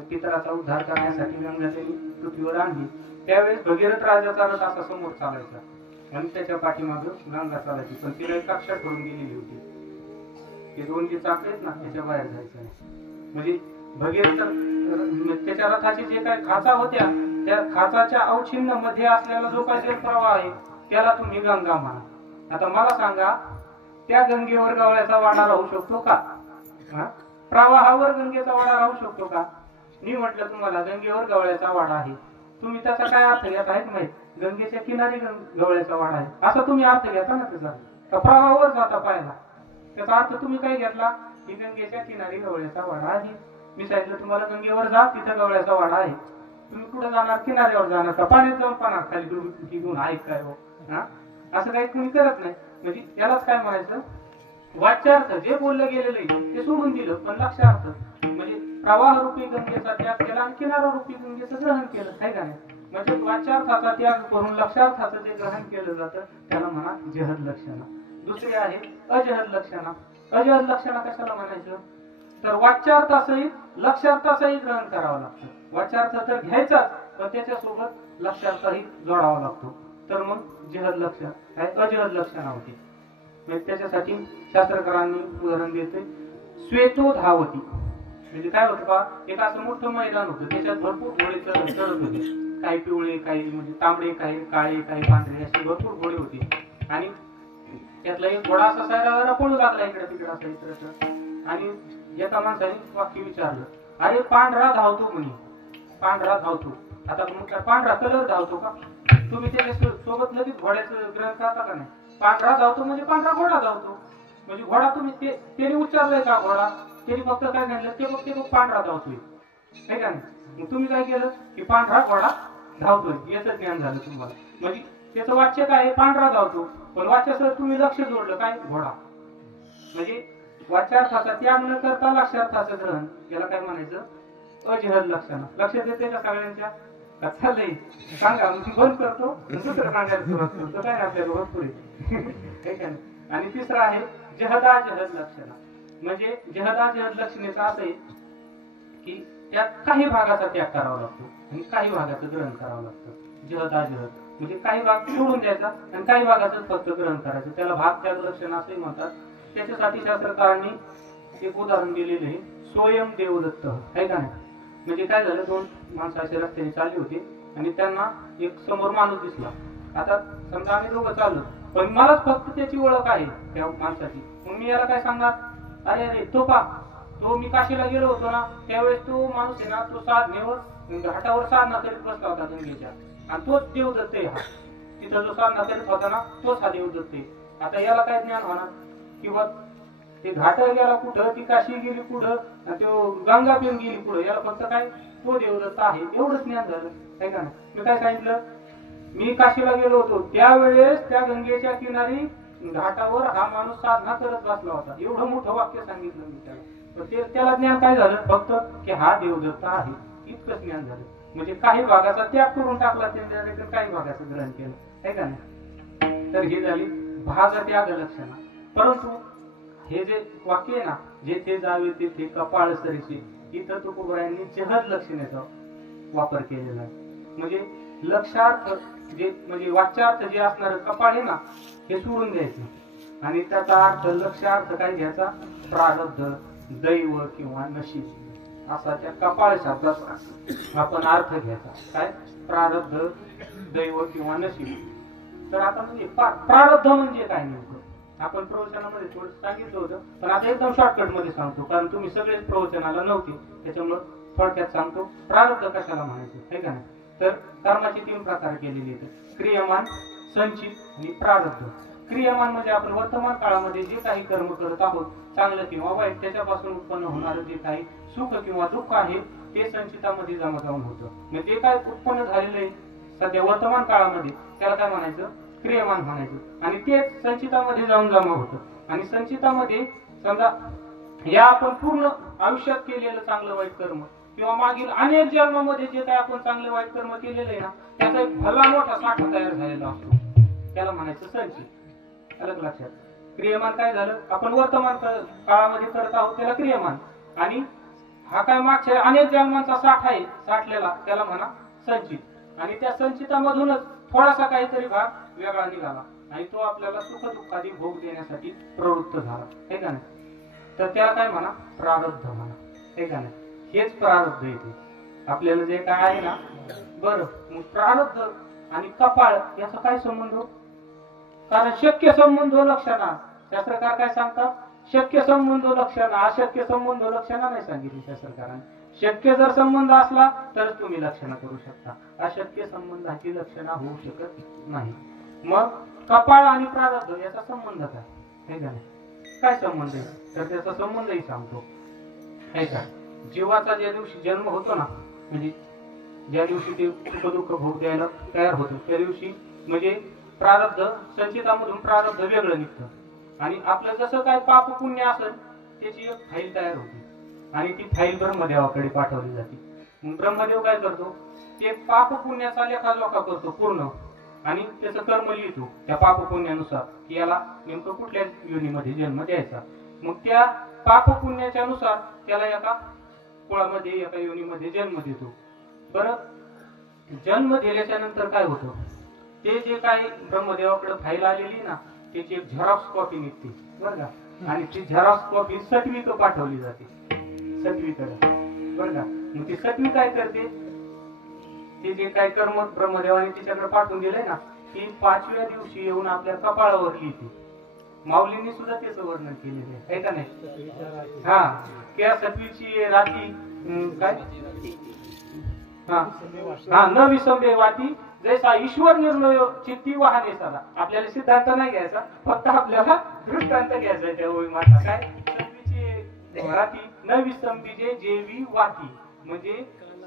पितराचा उद्धार करण्यासाठी गंगा त्यांनी पृथ्वीवर आणली, त्यावेळेस भगीरथ राजाचा रथ असा समोर चालायचा आणि त्याच्या पाठीमागं गंगा चालायची, पण तिला एक कक्षा करून गेलेली होती. ते 2 जे चाक आहेत ना त्याच्या बाहेर जायचं नाही. म्हणजे भगीरथ त्याच्या रथाचे जे काही खाचा होत्या त्या खाचाच्या अवच्छिन्न मध्ये असलेला जो काही जलप्रवाह आहे त्याला तुम्ही गंगा म्हणा. आता मला सांगा, त्या गंगेवर गवळ्याचा वाडा राहू शकतो का? प्रवाहावर गंगेचा वाडा राहू शकतो का? मी म्हटलं तुम्हाला गंगेवर गवळ्याचा वाडा आहे, तुम्ही त्याचा काय अर्थ घेत आहेत माहित? गंगेच्या किनारी गवळ्याचा वाडा आहे असा तुम्ही अर्थ घेता ना त्याचा, का प्रवाहावर जाता पाहिला? त्याचा अर्थ तुम्ही काय घेतला की गंगेच्या किनारी गवळ्याचा वाडा आहे. मी सांगितलं तुम्हाला गंगेवर जा, तिथं गवळ्याचा वाडा आहे. तुम्ही कुठे जाणार? किनाऱ्यावर जाणार का? पाण्यात जाऊन पाण्यात खाली घेऊन आहे काय हो? असं काही तुम्ही करत नाही. म्हणजे यालाच काय म्हणायचं? वाच्यार्थ. जे बोललं गेलेलं ते सोडून दिलं, पण लक्षार्थ म्हणजे प्रवाह रूपी गंगेचा त्याग केला आणि किनारा रूपी गंगेचं ग्रहण केलं, आहे का नाही? म्हणजे वाच्यार्थाचा त्याग करून लक्षार्थाचं जे ग्रहण केलं जातं त्याला म्हणा जहद लक्षणा. दुसरी आहे अजहद लक्षणा. अजहद लक्षणा कशाला म्हणायचं? तर वाच्यार्थासहित लक्षार्थासहित ग्रहण करावं लागतं. वाच्यार्थ तर घ्यायचाच, पण त्याच्यासोबत लक्षार्थही जोडावा लागतो, तर मग जहद लक्षण अजहद लक्षणा होती. त्याच्यासाठी शास्त्रकारांनी उदाहरण देते, श्वेतो धावती. म्हणजे काय होतं का, एक असं मोठं मैदान होतं, त्याच्यात भरपूर घोडे चढत होते. काही पिवळे, काही म्हणजे तांबडे, काही काळे, काही पांढरे, असे भरपूर घोडे होते. आणि त्यातला एक घोडा असा सायरा पळू लागला इकडे तिकडे असं इकडे, आणि एका माणसाने वाक्य विचारलं, अरे पांढरा धावतो म्हणे, पांढरा धावतो. आता मग पांढरा कलर धावतो का? तुम्ही त्याच्या सोबत लगेच घोड्याचं ग्रहण करता का नाही? पांढरा धावतो म्हणजे पांढरा घोडा धावतो, म्हणजे घोडा तुम्ही त्याने उच्चारलंय का घोडा? त्याने फक्त काय म्हटलं, ते पांढरा धावतोय, हे का नाही? मग तुम्ही काय केलं की पांढरा घोडा धावतोय याचं ज्ञान झालं तुम्हाला. म्हणजे त्याचं वाच्य काय आहे? पांढरा धावतो, पण वाच्यासह तुम्ही लक्ष जोडलं काय? घोडा. म्हणजे वाच्यार्थाचा त्याग न करता लक्षार्थाचं ग्रहण, याला काय म्हणायचं? अजिहद लक्षण. लक्षात येते का सगळ्यांच्या? चाललंय सांगा, बंद करतो दुसरं सांगायला सुरुवात करतो, काय आपल्याला भरपूर आहे. आणि तिसरं आहे जहदाजहद लक्षण. म्हणजे जहदाजहद लक्षणेचा असं आहे की त्यात काही भागाचा त्याग करावा लागतो आणि काही भागाचं ग्रहण करावं लागतं. जहदाजहद म्हणजे काही भाग सोडून द्यायचा आणि काही भागाचं फक्त ग्रहण करायचं, त्याला भाग त्याग लक्षण असंही म्हणतात. त्याच्यासाठी शास्त्रकारांनी एक उदाहरण दिलेलं आहे, स्वयं देवदत्त, आहे का नाही? म्हणजे काय झालं, दोन माणसं असे रस्त्याने चालली होती आणि त्यांना एक समोर माणूस दिसला. आता समजा आम्ही दोघं चाललो, पण मलाच फक्त त्याची ओळख आहे त्या माणसाची. मग मी याला काय सांगणार, अरे अरे तो पा, तो मी काशीला गेलो होतो ना, त्यावेळेस तो माणूस आहे ना, तो साधनेवर घाटावर साधना करीत बसला होता गंगेच्या, आणि तोच देवदत्त आहे. हा तिथं जो साधना करीत होता ना, तोच हा देवदत्त आहे. आता याला काय ज्ञान होणार? किंवा ते घाट गेला कुठं, ती काशी गेली कुठं, तो गंगा पिऊन गेली कुठं, याला फक्त काय तो देवदत्त आहे एवढंच ज्ञान झालं, आहे का नाही? मी काय सांगितलं, मी काशीला गेलो होतो त्यावेळेस त्या गंगेच्या किनारी घाटावर हा माणूस साधना करत बसला होता, एवढं मोठं वाक्य सांगितलं मी त्याला. त्याला ज्ञान काय झालं? फक्त की हा देवदत्त आहे, इतकंच ज्ञान झालं. म्हणजे काही भागाचा त्याग करून टाकला त्यांच्या, काही भागाचं ग्रहण केलं, आहे का नाही? तर ही झाली भाग त्याग लक्षणा. परंतु हे जे वाक्य आहे ना, जेथे जावे तेथे कपाळ सरीचे, इथं तुकोबरायांनी जहद लक्षणेचा वापर केलेला आहे. म्हणजे लक्षार्थ जे म्हणजे वाच्यार्थ जे असणार कपाळ आहे ना, हे सोडून द्यायचं आणि त्याचा अर्थ लक्षार्थ काय घ्यायचा? प्रारब्ध, दैव किंवा नशीब, असा त्या कपाळ शब्दाचा आपण अर्थ घ्यायचा. काय? प्रारब्ध, दैव किंवा नशीब. तर आता म्हणजे प्रारब्ध म्हणजे काय नेमकं? आपण प्रवचनामध्ये थोडं सांगितलं होतं, पण आता एकदम शॉर्टकट मध्ये सांगतो, कारण तुम्ही सगळेच प्रवचनाला नव्हते, त्याच्यामुळे थोडक्यात सांगतो. प्रारब्ध कशाला म्हणायचं, आहे का नाही? तर कर्माचे 3 प्रकार केलेले आहेत, क्रियमान, संचित आणि प्रारब्ध. क्रियमान म्हणजे आपण वर्तमान काळामध्ये जे काही कर्म करत आहोत, चांगलं किंवा वाईट, त्याच्यापासून उत्पन्न होणारं जे काही सुख किंवा दुःख आहे ते संचितामध्ये जमा जाऊन होतं. म्हणजे ते काय उत्पन्न झालेलं आहे सध्या वर्तमान काळामध्ये, त्याला काय म्हणायचं? क्रियमान म्हणायचं. आणि तेच संचितामध्ये जाऊन जमा होतं. आणि संचितामध्ये समजा या आपण पूर्ण आयुष्यात केलेलं चांगलं वाईट कर्म किंवा मागील अनेक जन्मामध्ये जे काही आपण चांगले वाईट कर्म केलेलं आहे ना, त्याचा एक भला मोठा साठा तयार झालेला असतो, त्याला म्हणायचं संचित. अलग लक्षात. क्रियमान काय झालं, आपण वर्तमान काळामध्ये करत आहोत त्याला क्रियमान, आणि हा काय मागच्या अनेक जन्मांचा साठा आहे साठलेला, त्याला म्हणा संचित. आणि त्या संचितामधूनच थोडासा काहीतरी भाग वेगळा निघाला आणि तो आपल्याला सुख दुःखादी भोग देण्यासाठी प्रवृत्त झाला, हे का नाही? तर त्याला काय म्हणा? प्रारब्ध म्हणा, हे का नाही? हेच प्रारब्ध येते आपल्याला जे काय आहे ना. बरं, मग प्रारब्ध आणि कपाळ याचा काय संबंध? कारण शक्य संबंध लक्षणा, शास्त्रकार काय सांगतात? शक्य संबंध लक्षणा, अशक्य संबंध लक्षणा नाही सांगितली शास्त्रकारांनी. शक्य जर संबंध असला तरच तुम्ही लक्षणा करू शकता, अशक्य संबंधाची लक्षणा होऊ शकत नाही. मग कपाळ आणि प्रारब्ध याचा संबंध काय, हे का नाही? काय संबंध आहे? तर त्याचा संबंधही सांगतो, हे का? जीवाचा ज्या दिवशी जन्म होतो ना, म्हणजे ज्या दिवशी ते सुख दुःख भोग द्यायला तयार होतो, त्या दिवशी म्हणजे प्रारब्ध संचितामधून प्रारब्ध वेगळं निघतं आणि आपलं जसं काय पाप पुण्य असेल त्याची एक फाईल तयार होते आणि ती फाईल ब्रह्मदेवाकडे पाठवली जाते. मग ब्रह्मदेव काय करतो? ते पाप पुण्याचा लेखाजोखा करतो पूर्ण आणि त्याचं कर्म लिहितो त्या पाप पुण्यानुसार की याला नेमकं कुठल्या योनीमध्ये जन्म द्यायचा. मग त्या पाप पुण्याच्या नुसार त्याला एका कुळामध्ये एका योनीमध्ये जन्म देतो. बरं, जन्म दिल्याच्या नंतर काय होतं? ते जे काही ब्रह्मदेवाकडे फाईल आलेली ना, त्याची एक झेरॉक्स कॉपी निघते, बरं का? आणि ती झेरॉक्स कॉपी सटवीक पाठवली जाते, सटवीकडे, बरं का? मग ती सटवी काय करते? ते जे काही कर्म ब्रह्मदेवाने तिच्याकडे पाठवून दिलंय ना, ती 5व्या दिवशी येऊन आपल्या कपाळावर लिहिते. माऊलींनी सुद्धा त्याचं वर्णन केलेलं आहे का नाही. हा त्या सटवीची राती काय हा न विसंबे वाती जैसा ईश्वर निर्णय चित्ती वाहने साला. आपल्याला सिद्धांत नाही घ्यायचा, फक्त आपल्याला दृष्टांत घ्यायचा त्या ओळी माता. काय सटवीची राती न विसंबीजे जेवी वाती, म्हणजे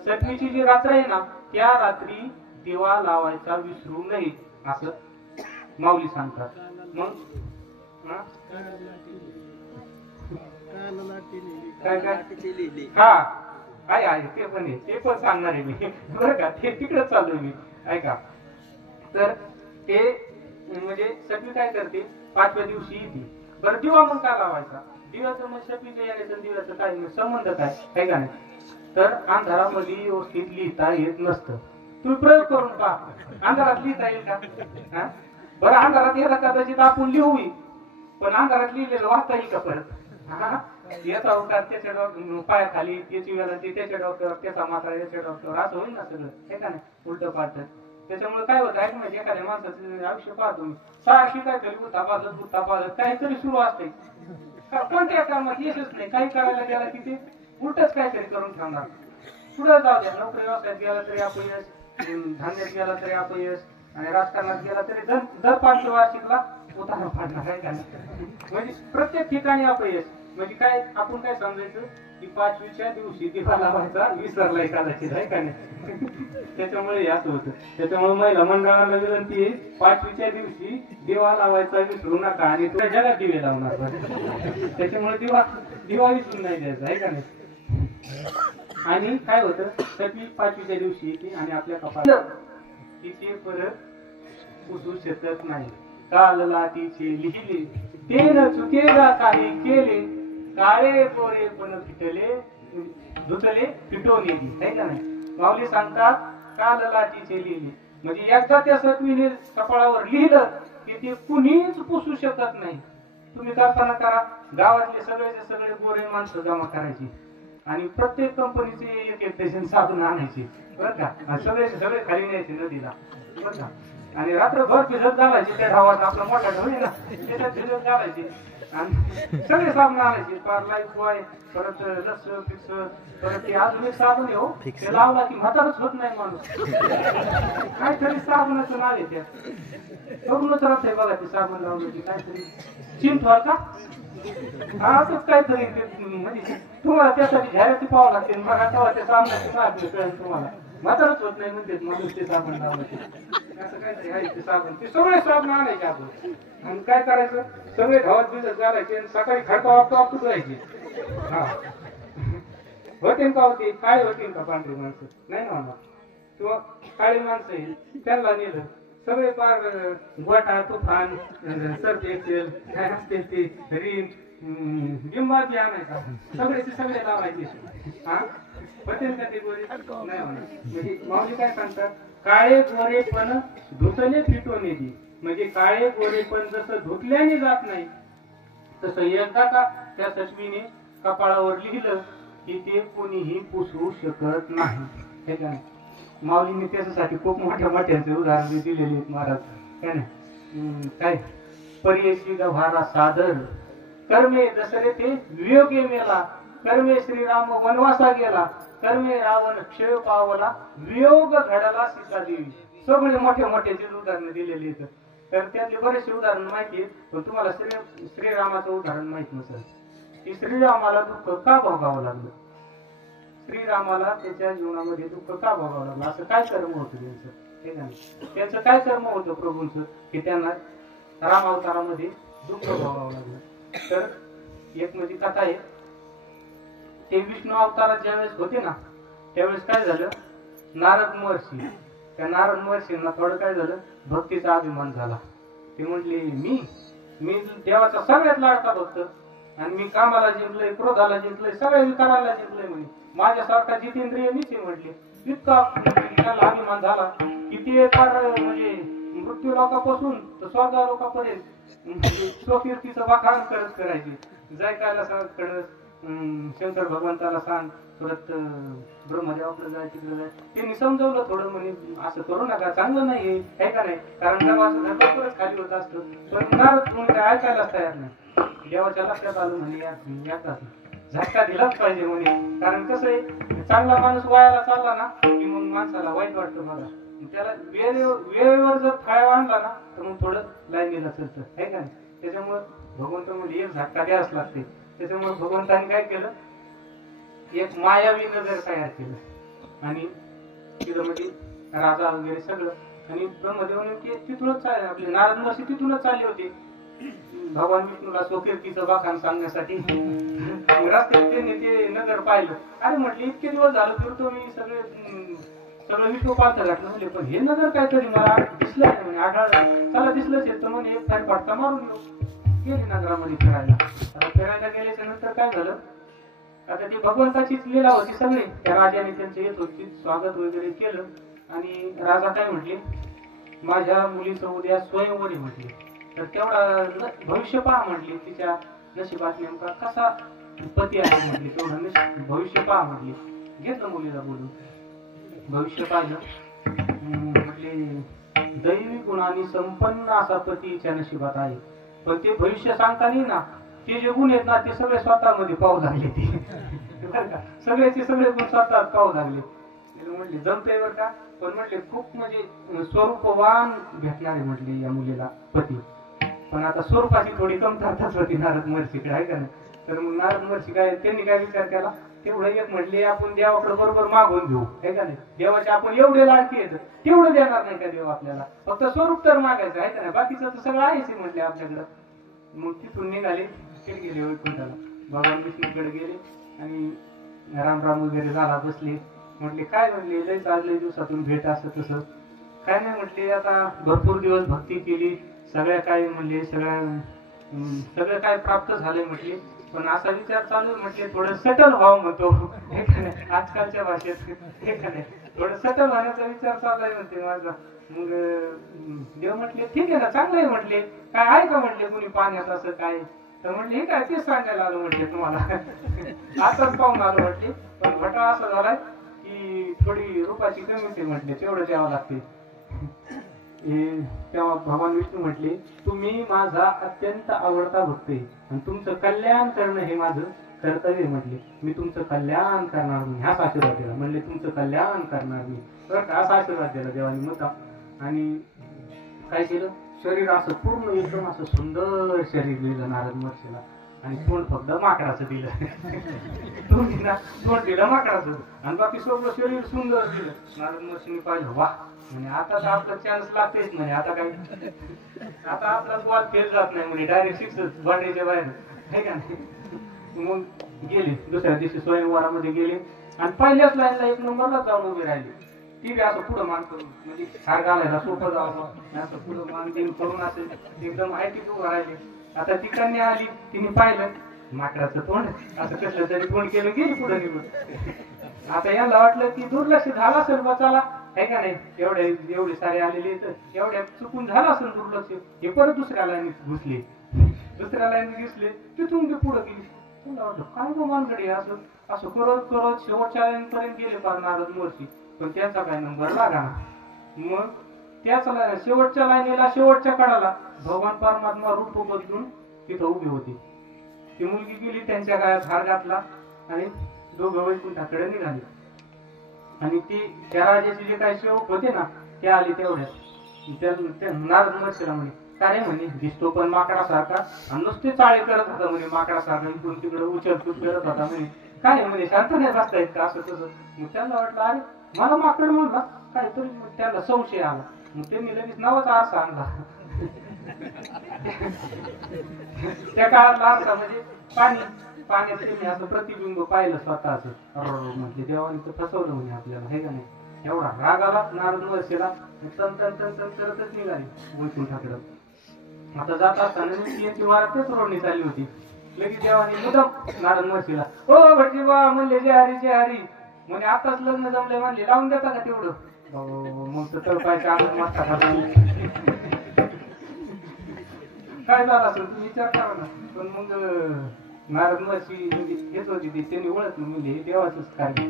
सटवीची जी रात्र आहे ना त्या रात्री दिवा लावायचा विसरू नये असं माऊली सांगतात. मग काय काय हा आहे ते पण आहे, ते पण सांगणार आहे मी बरं का. ते तिकडे चाललोय मी ऐका. तर ते म्हणजे सटवी काय करते, 5व्या दिवशी येते. बरं दिवा मग काय लावायचा, दिव्याचं मग सटवीचं यायचं दिव्याचं काय संबंध काय आहे का नाही. तर अंधारामध्ये व्यवस्थित लिहिता येत नसतं. तुम्ही प्रयोग करून पहा, अंधारात लिहिता येईल का. बरं अंधारात याला कदाचित आपण लिहू, पण अंधारात लिहिलेलं वाचता येईल का परत. याचा अवतार त्याच्या पायाखाली, त्याची वेळा ती त्याच्या डोक्यावर, त्याचा मात्रा याच्या डोक्यावर, असं होईल ना सगळं हे का नाही उलट पालट. त्याच्यामुळे काय होतं ऐक म्हणजे एखाद्या माणसाचं आयुष्य पाहतो मी सारखी काहीतरी बुद्धा पालत काहीतरी सुरू असते. कोणत्या कामात यशच नाही, काही करायला गेला की ते उलटच काहीतरी करून ठेवणार. पुढे जाऊ द्या, नोकरी व्यवसायात गेला तरी अपयश, धंद्यात गेला तरी अपयश, आणि राजकारणात गेला तरी दर 5 वार्षिकला उतारा पाडणार आहे का. म्हणजे प्रत्येक ठिकाणी अपयश. म्हणजे काय आपण काय समजायचं की 5वीच्या दिवशी दिवा लावायचा विसरलाय कदाचित आहे का नाही. त्याच्यामुळे असं होतं. त्याच्यामुळे महिला मंडळाला विनंती आहे, 5वीच्या दिवशी दिवा लावायचा विसरू नका आणि तुला जगात दिवे लावणार. त्याच्यामुळे दिवा विसरून नाही द्यायचा आहे का नाही. आणि काय होतं, 5वीच्या दिवशी येते आणि आपल्या कपाळात तिचे परत पुसू शकत नाही. काल लाटीचे लिहिले ते न चुकेला काही केले, काळे गोरे पण फिटले धुतले फिटवून येते आहे का नाही. माऊली सांगतात काल लाटीचे लिहिले, म्हणजे एकदा त्या सटवीने कपाळावर लिहिलं की ते कुणीच पुसू शकत नाही. तुम्ही कल्पना करा, गावातले सगळे गोरे माणसं जमा करायची आणि प्रत्येक कंपनीचे एक डझन साबण आणायचे बरं का. सगळे खाली न्यायचे नदीला बरं का. आणि रात्रभर भिजत घालायचे त्या ढावात, आपला मोठा ढाव आहे ना त्याच्यात भिजत घालायचे आणि सगळे साबण आणायचे. लाईफ बॉय, परत लस फिक्स, परत ते अजून एक साबण आहे हो, ते लावला की म्हातारच होत नाही माणूस. काहीतरी साबणाचं नाव आहे त्यात, बघूनच राहतंय बघा ते साबण लावलं की काहीतरी चिंतवाल का. हा असंच काहीतरी म्हणजे तुम्हाला त्यासाठी जाहिराती पाहावं लागते. मग तेव्हा ते साबणाचं नाव कळेल तुम्हाला. म्हातारच होत नाही म्हणते माणूस ते साबण लावलं की. असं काहीतरी आहे ते साबण. ते सगळे साबण आणायचे आपण आणि काय करायचं, सगळे धावात भिजत घालायचे आणि सकाळी खडका वापतो जायचे. हा होते का होते, काय होतील का पांढरी माणसं नाही ना होणार, किंवा काळी माणसं आहे त्यांना नेलं सगळे पार गोटा तुफान सर्दी एक्सेल काय असते ते रीम बिंबा बी आणायचा, सगळे लावायचे. हा होते का ते गोरे नाही होणार. म्हणजे माऊली काय सांगतात, काळे गोरे पण धुतले फिटवून येते. म्हणजे काळे गोरे पण जसं धुतल्याने जात नाही तसं एकदा का त्या सटवीने कपाळावर लिहिलं की ते कोणीही पुसवू शकत नाही हे काय. माऊलीने त्याच्यासाठी खूप मोठ्या मोठ्यांचे उदाहरण दिलेले आहेत महाराज काय नाही. काय पर्यशी गव्हारा सादर कर्मे दसरे ते वियोगे मेला, कर्मे श्रीराम वनवासा गेला, कर्मे रावण क्षय पावला, वियोग घडला सीता देवी. सगळे मोठे मोठ्याचे उदाहरण दिलेली आहेत. तर त्यातले बरेचसे उदाहरण माहिती आहेत, पण तुम्हाला श्रीरामाचं उदाहरण माहित नसेल की श्रीरामाला दुःख का भोगावं लागलं. श्रीरामाला त्याच्या जीवनामध्ये दुःख का भोगावं लागलं, असं काय कर्म होतं त्यांचं. त्यांचं काय कर्म होतं प्रभूंचं की त्यांना रामावतारामध्ये दुःख भोगावं लागलं. तर एक म्हणजे कथा आहे, ते विष्णू अवतारात ज्यावेळेस होते ना त्यावेळेस काय झालं, नारद महर्षी, त्या नारद महर्षींना थोडं काय झालं, भक्तीचा अभिमान झाला. ते म्हटले मी देवाचा सगळ्यात लाडका भक्त आणि मी कामाला जिंकलोय, क्रोधाला जिंकलोय, सगळ्या विकाराला जिंकलोय. म्हणे माझ्यासारखा जितेंद्रिय मीच आहे. म्हटले इतका त्याला अभिमान झाला की ते फार म्हणजे मृत्यू लोकापासून तर स्वर्गा लोकापर्यंत स्वकीर्तीचं वाखाण करत करायचे. जय कैलासाकडे शंकर भगवंताला सांग, परत ब्रह्मदेवाकडे जाय, तिकडे जाय. त्यांनी समजवलं थोडं, म्हणे असं करू नका, चांगलं नाही आहे का नाही, कारण देवाचं घर लवकरच खाली होत असतं. पण नारद मुनी काय ऐकायलाच तयार नाही. देवाच्या लक्षात आलं, म्हणे याचाच झटका दिलाच पाहिजे म्हणे, कारण कसं आहे, चांगला माणूस वायाला चालला ना की मग माणसाला वाईट वाटतं बघा. त्याला वेळेवर जर फाळा आणला ना तर मग थोडं लाईनीला चलतं, आहे का नाही. त्याच्यामुळं भगवंत म्हणजे एक झटका द्यावाच लागते. त्याच्यामुळे भगवंताने काय केलं, एक मायावी नगर तयार केलं आणि तिथं म्हणजे राजा वगैरे सगळं. आणि ब्रह्मदेवाने तिथूनच आपले नारद महर्षी तिथूनच चालले होते भगवान विष्णूला स्वकीर्तीचं बाखान सांगण्यासाठी. रस्त्यात त्यांनी ते नगर पाहिलं. अरे म्हटले, इतके दिवस झालं फिरतो मी, सगळं विष्णू पालथं घातलं म्हणजे, पण हे नगर काहीतरी मला दिसलं नाही म्हणे, आढळलं. चला दिसलंच येतं म्हणे, एक फार फटका मारून येऊ. गेले नगरामध्ये फिरायला. आता फिरायला गेल्याच्या नंतर काय झालं, आता ती भगवंताचीच लीला होती सगळी. त्या राजाने त्यांचं येत होती, स्वागत वगैरे केलं. आणि राजा काय म्हटले, माझ्या मुलीचं उद्या स्वयंवरी म्हटले, तर तेवढा भविष्य पहा म्हटले, तिच्या नशिबात नेमका कसा पती आहे म्हटले, तेवढं भविष्य पहा म्हटले. घेतलं मुलीला बोलून, भविष्य पाहिलं. म्हटले, दैवी गुणांनी संपन्न असा पती हिच्या नशिबात आहे, पण ते भविष्य सांगता नाही ना, ते जे गुण आहेत ना ते सगळे स्वतःमध्ये पाहू लागले. ते सगळ्याचे सगळे गुण स्वतः पाहू लागले. म्हटले जमतंय बरं का, पण म्हटले खूप म्हणजे स्वरूपवान भेटणार आहे म्हटले या मुलीला पती. पण आता स्वरूपाची थोडी कमतरताच होती नारद महर्षीकडे, आहे का नाही. तर मग नारद महर्षी त्यांनी काय विचार केला, तेवढं एक म्हटले आपण देवाकडे बरोबर मागून घेऊ, आहे का नाही. देवाचे आपण एवढे लाडके येत, तेवढं देणार नाही का देव आपल्याला, फक्त स्वरूप तर मागायचं, आहे का नाही. बाकीचं तर सगळं आहेच म्हटले आपल्याकडं. मग तिथून निघाले, गेले वैकुंठाला, भगवान विष्णूकडे गेले आणि राम वगैरे झाला, बसले. म्हटले काय म्हणले, लय चालले दिवसातून भेट असं तसं. काय नाही म्हटले, आता भरपूर दिवस भक्ती केली, सगळ्या काय म्हणले सगळं काय प्राप्त झालंय म्हटले, पण असा विचार चालू म्हटले थोडं सेटल व्हावं म्हणतो, आजकालच्या भाषेत, थोडं सेटल होण्याचा विचार चाललाय म्हणते माझा. मग देव म्हटले ठीक आहे ना, चांगलं आहे म्हटले, काय आहे का म्हटले कुणी पाण्यात असं काय. तर म्हटले हे काय तेच सांगायला आलो म्हटले तुम्हाला, आताच पाहून आलो म्हटले. पण घटना असा झालाय की थोडी रूपाची कमीच आहे म्हटले, तेवढं द्यावं लागते. तेव्हा भगवान विष्णू म्हटले, तुम्ही माझा अत्यंत आवडता भक्त आहे आणि तुमचं कल्याण करणं हे माझं कर्तव्य म्हटले. मी तुमचं कल्याण करणार मी, हाच आशीर्वाद दिला. म्हणले तुमचं कल्याण करणार मी, बरं का, असा आशीर्वाद दिला देवानी मता. आणि काय केलं, शरीर असं पूर्ण एकदम असं सुंदर शरीर दिलं नारद महर्षीला. आणि तोंड फक्त माकडाचं दिलं. तोंड दिलं माकडाचं आणि बाकी सगळं शरीर सुंदर दिलं. नारद महर्षीने पाहिलं, वा म्हणे आता तर आपला चान्स लागतेच म्हणे, आता काय आता आपला बॉल फेल जात नाही म्हणे, डायरेक्ट सिक्स बांड्याच्या बाहेर, आहे का नाही. मग गेले दुसऱ्या दिवशी स्वयंवरामध्ये गेले आणि पहिल्याच लाईनला एक नंबरला जाऊन उभे राहिले. ती बी असं पुढं मान करून, म्हणजे हार घालायला सोपं जावं असं पुढं मान देऊन करून असे एकदम आयटीत उभं राहिले. आता ती कन्या आली, तिने पाहिलं माकडाचं तोंड असं कसलं तरी तोंड केलं, गेली पुढे निघून. आता याला वाटलं की दुर्लक्ष झालं असेल बचाला, आहे का नाही, एवढे सारे आलेले एवढ्या चुकून झालं असेल दुर्लक्ष. हे परत दुसऱ्या लाईनीत घुसले, दुसऱ्या लाईनीत घुसले, तिथून ते पुढे गेली. तुला वाटलं काय गो मानकडे असं असं करत करत शेवटच्या लाईन पर्यंत गेले पार नारद महर्षी, पण त्यांचा काय नंबर लागा. मग त्याच शेवटच्या लाईनीला शेवटच्या कडाला भगवान परमात्मा रूप बदलून तिथं उभी होती. ती मुलगी गेली, त्यांच्या गायात हार घातला आणि दोघं वैकुंठाकडे निघाले. आणि ती त्या राजाचे जे काही सेवक होते ना ते आले तेवढ्यात नारद महर्षीला म्हणे, काय म्हणे दिसतो पण माकडासारखा आणि नुसते चाळे करत होता म्हणे, माकडासारखा इकडून तिकडे उचलपूच करत होता म्हणे. काय म्हणे शांत नाही बसतायत का असं तसं. मग त्यांना वाटलं अरे मला माकड म्हणला काय तरी, मग त्याला संशय आला. मग त्यांनी लगेच नावाचा आरसा आणला. त्या काळात आरसा म्हणजे पाण्यात त्यांनी असं प्रतिबिंब पाहिलं स्वतःच. म्हटले देवाने तर फसवलं म्हणे आपल्याला, हे का नाही. एवढा राग आला नारद महर्षीला, करतच निघाली वैकुंठाकडं. आता जात असताना यांची वारा तेच रोडणी चालली होती. लगेच देवाने मुद्दाम नारद महर्षीला, हो भटजी बा म्हणले जय हरी म्हणे, आताच लग्न जमले म्हणले, लावून देता का तेवढं. मग तर तळपायच्या आनंद मागता काय झालं असेल तुम्ही विचार करा ना. पण मग नारद महर्षी म्हणजे येत होती ती, त्यांनी ओळखलं म्हणजे हे देवाचंच कार्य.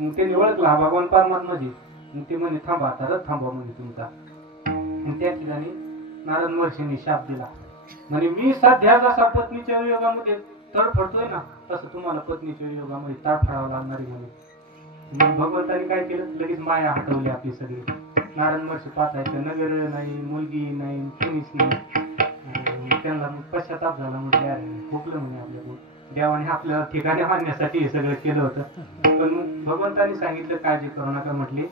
मग त्यांनी ओळखलं हा भगवान परमात्माजी. मग ते म्हणे थांबा आता रथ थांबवा म्हणे तुमचा. मग त्या ठिकाणी नारद महर्षींनी शाप दिला म्हणे मी सध्या जसा पत्नीच्या वियोगामध्ये तडफडतोय ना तसं तुम्हाला पत्नीच्या वियोगामध्ये तडफडावं लागणार आहे म्हणे. मग भगवंताने काय केलं, लगेच माया हटवली आपली सगळी. नारद महर्षी पाहतायचं नगर नाही, मुलगी नाही, कोणीच नाही. त्यांना पश्चाताप झाला म्हणजे अरे खोकलं म्हणे आपल्या देवाने आपल्याला ठिकाणी आणण्यासाठी हे सगळं केलं होतं. पण मग भगवंतानी सांगितलं काळजी करू नका म्हटले,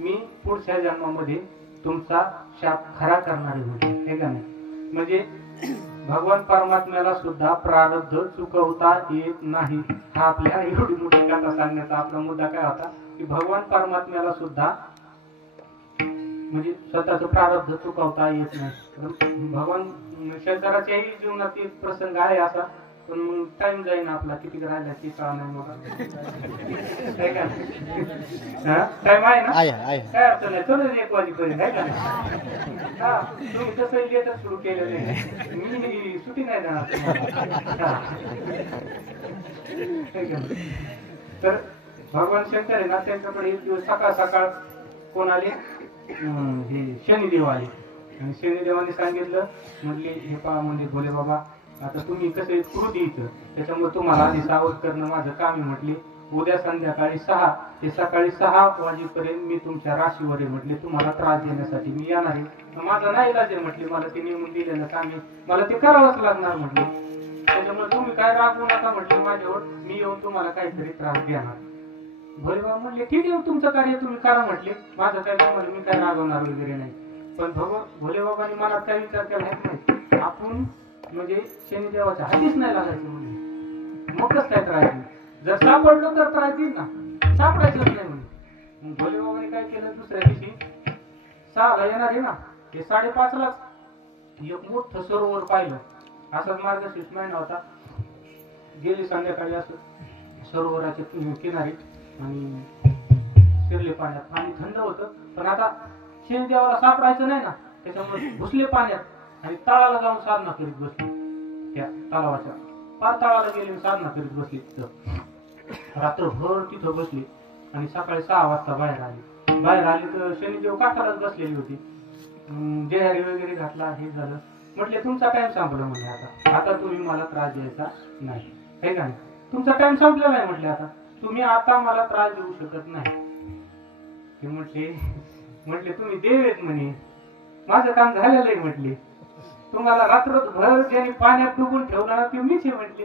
मी पुढच्या जन्मामध्ये तुमचा शाप खरा करणार आहे म्हटले. हे का नाही, म्हणजे भगवान परमात्म्याला सुद्धा प्रारब्ध चुकवता येत नाही. हा आपल्या एवढी मोठी कथा सांगण्याचा आपला मुद्दा काय होता की भगवान परमात्म्याला सुद्धा म्हणजे स्वतःच प्रारब्ध चुकवता येत नाही. भगवान शंकराच्याही जीवनात एक प्रसंग आहे असा, पण मग टाइम जाईन आपला किती राहिला ते कळा नाही मला. टाइम आहे ना, काय अडचण नाही, चल 1 वाजेपर्यंत आहे का. हा तुम्ही तसं लेटच सुरू केलेलं आहे, मी सुट्टी नाही देणार तुम्हाला. तर भगवान शंकर आहे ना, त्यांच्याकडे एक दिवस सकाळ सकाळ कोण आले, हे शनिदेव आले. आणि शनिदेवाने सांगितलं म्हटले हे पहा म्हणजे भोले बाबा आता तुम्ही कसं कृती इथं, त्याच्यामुळे तुम्हाला आधी सावध करणं माझं काम आहे म्हटले. उद्या संध्याकाळी 6 ते सकाळी 6 वाजेपर्यंत मी तुमच्या राशीवर आहे म्हटले, तुम्हाला त्रास देण्यासाठी मी येणार आहे. माझा नाही इलाज आहे म्हटले, मला ते नेमून दिलेलं काम आहे, मला ते करावंच लागणार म्हटले. त्याच्यामुळे तुम्ही काय रागवू नका म्हटले माझ्यावर, मी येऊन तुम्हाला काहीतरी त्रास देणार. भोले बाबा म्हणले ठीक आहे तुमचं कार्य तुम्ही करा म्हटले, माझं काय तुम्हाला मी काय रागवणार वगैरे नाही. पण भोले बाबांनी मनात काय विचार केला नाही, आपण म्हणजे शनिदेवाच्या हातीच नाही लागायचं म्हणजे मग कसं काय त्रास देईल, जर सापडलं तर त्रास देईल ना, सापडायचंच नाही म्हणजे. भोले बाबांनी काय केलं, दुसऱ्या दिवशी 6ला येणार आहे ना, ते 5:30ला एक मोठं सरोवर पाहिलं. असाच मार्गशीर्ष महिना होता, गेली संध्याकाळी असं सरोवराच्या किनारी आणि शिरले पाण्यात, पाणी थंड होतं. पण आता शनिदेवाला सापडायचं नाही ना, त्याच्यामुळे घुसले पाण्यात आणि तळाला जाऊन साधना करीत बसले. त्या तलावाच्या पार तळाला गेले, साधना करीत बसले. तिथं रात्रभर तिथं बसले आणि सकाळी 6 वाजता बाहेर आले तर शनिदेव काठालाच बसलेली होती. जेहारी वगैरे घातला, हे झालं. म्हटले तुमचा टाइम संपला म्हणजे आता तुम्ही मला त्रास द्यायचा नाही, हे का नाही, तुमचा टाइम संपलेला आहे म्हटले, आता तुम्ही आता मला त्रास देऊ शकत नाही. ते म्हटले तुम्ही देव आहेत म्हणे, माझं काम झालेलं आहे म्हटले, तुम्हाला रात्रभर ज्याने पाण्यात डुबून ठेवला ते मीच आहे म्हटले.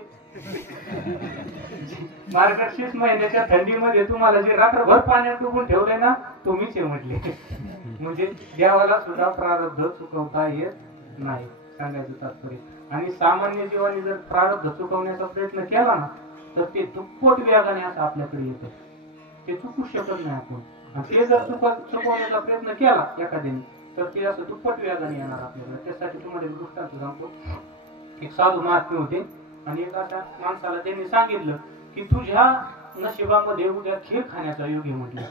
मार्गशीर्ष महिन्याच्या थंडीमध्ये तुम्हाला जे रात्रभर पाण्यात डुबून ठेवले ना तो मीच आहे म्हटले. म्हणजे देवाला सुद्धा प्रारब्ध चुकवता येत नाही सांगायचं तात्पर्य. आणि सामान्य जीवाने जर प्रारब्ध चुकवण्याचा प्रयत्न केला ना तर ते दुप्पट व्याजाने असं आपल्याकडे येतं, ते चुकू शकत नाही आपण. आणि ते जर चुकवण्याचा प्रयत्न केला एखाद्याने तर ते असं दुप्पट व्याजाने येणार आपल्याकडे. त्यासाठी तुम्हाला एक दृष्टांत सांगतो. एक साधू महात्मे होते आणि एक अशा माणसाला त्यांनी सांगितलं की तुझ्या नशिबामध्ये उद्या खीर खाण्याचा योग आहे म्हटले,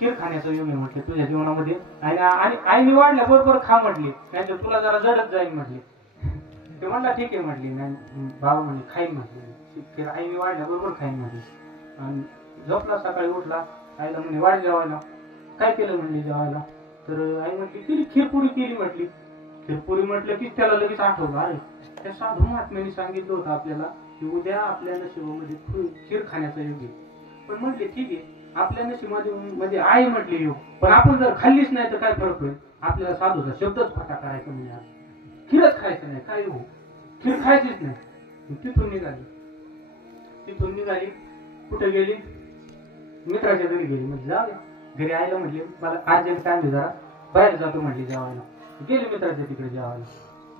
खीर खाण्याचा योग आहे म्हटले तुझ्या जीवनामध्ये, आणि आईने वाढल्या बरोबर खा म्हटले, नाही तुला जरा जडत जाईल म्हटले. ते म्हणला ठीक आहे म्हटले, नाही बाबा म्हणजे खाईन म्हटले, खीर आईने वाढल्या बरोबर खाईन म्हटले. आणि झोपला, सकाळी उठला, आईला म्हणे वाढ जेवायला, काय केलं म्हणले जेवायला, तर आई म्हटली केली खीरपुरी केली म्हटली. खीरपुरी म्हटलं की त्याला लगेच आठवलं, अरे त्या साधू महात्म्याने सांगितलं होतं आपल्याला की उद्या आपल्या नशिबामध्ये खीर खाण्याचा योग आहे. पण म्हटले ठीक आहे आपल्या नशिबामध्ये आहे म्हटले योग, पण आपण जर खाल्लीच नाही तर काय फरक होईल, आपल्याला साधूचा शब्दच खोटा करायचा म्हणजे खीरच खायचं नाही, काय हो खीर खायचीच नाही. तिथून निघाली कुठे गेली, मित्राच्या घरी गेली. म्हणजे जाऊ घरी आयला म्हटले मला अर्जंट टाइम जरा बाहेर जातो म्हटली जेवायला. गेले मित्राच्या तिकडे जेवायला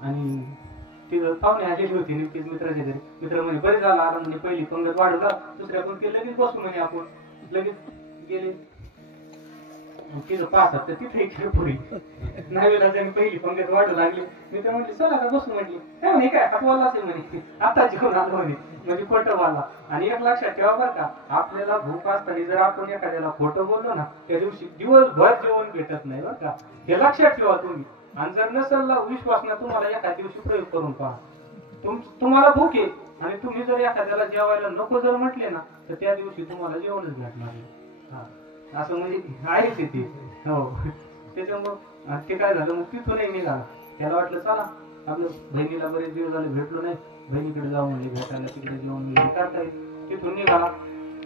आणि तिथं पाहुणे आलेली होती नेमकीच मित्राच्या घरी. मित्र म्हणे बरे झाला आला म्हणे, पहिली पंगत वाढवला, दुसऱ्या पंक्ती लगेच बसू म्हणे आपण. लगेच गेले तिथं पाहतात तर तिथे खीरपुरी नावेला त्याने पहिली पंगत वाढू लागली. मी तर म्हटली चला आता बसू म्हटली, काय म्हणे काय आता बोलला असेल म्हणे, आता जेवण आलो म्हणे, म्हणजे खोटं बोलला. आणि एक लक्षात ठेवा बरं का, आपल्याला भूक असताना जर आपण एखाद्याला खोटं बोललो ना त्या दिवशी दिवसभर जेवण भेटत नाही बरं का, हे लक्षात ठेवा तुम्ही. आणि जर नसेल विश्वास ना तुम्हाला एखाद्या दिवशी प्रयोग करून पहा, तुम्हाला भूक आहे आणि तुम्ही जर एखाद्याला जेवायला नको जर म्हटले ना तर त्या दिवशी तुम्हाला जेवणच भेटणार नाही. असं म्हणजे आहेच ते. हो, त्याच्यामुळं ते काय झालं, मग तिथूनही निघाला. त्याला वाटलं चला आपलं बहिणीला बरेच दिवस झाले भेटलो नाही, बहिणीकडे जाऊन म्हणजे भेटायला, तिकडे जेवण वगैरे करता येईल. तिथून निघाला.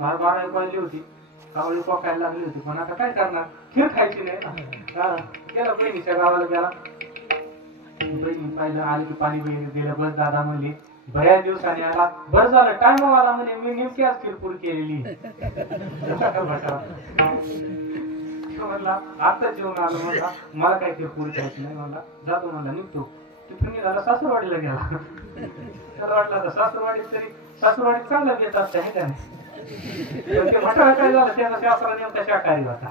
12 वाजली होती, कावळी कोकायला लागली होती, पण आता काय करणार, खीर खायची नाही. गेला बहिणीच्या गावाला गेला. बहिणी पाहिलं, आले की पाणी वगैरे दिलं. बस दादा म्हणली बऱ्याच दिवसाने आला, बरं झालं टाइम आला म्हणे, मी नेमकी आज खीरपूर केलेली. म्हणला आता जेवण आलं, म्हणला मला काय खीरपूर खायची नाही, म्हणला जातो, म्हणला निघतो. तिथून निघाला, सासूरवाडीला गेला. त्याला वाटलं आता सासूरवाडीत तरी, सासूरवाडीत चांगला घेत असतं हे काय. ते म्हटलं काय झालं, त्याचा सासरा नेमका शाकाहारी होता,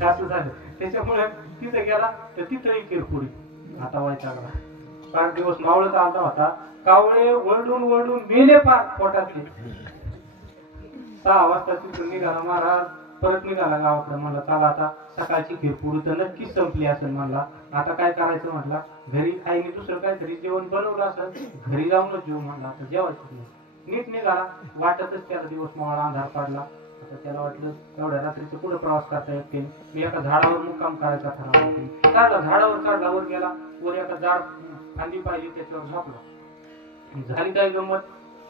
सासू झालं, त्याच्यामुळे तिथे गेला तर तिथंही खीरपुरी. आता व्हायचा 5 दिवस मावळत आला होता. कावळे वरडून वरडून मेले पार पोटातले. 6 वाजता तिथून निघाला महाराज, परत निघाला गावाकडे. म्हणला चला आता सकाळची खीरपुरी तर नक्कीच संपली असेल. म्हणला आता काय करायचं, म्हटला घरी आईने दुसरं काहीतरी जेवण बनवलं असेल, घरी जाऊनच जेवू. म्हणला आता जेवायचं नाही. नीट निघाला. वाटतच त्याला दिवस मावळा, अंधार पडला. आता त्याला वाटलं एवढ्या रात्रीचं पुढे प्रवास करता येते, मी एका झाडावर मुक्काम करायचा ठरवला. चढला, झाडावर चढला, वर गेला. वर एका झाड फांदी पाहिली, त्याच्यावर झोपला. झाली काय गंमत,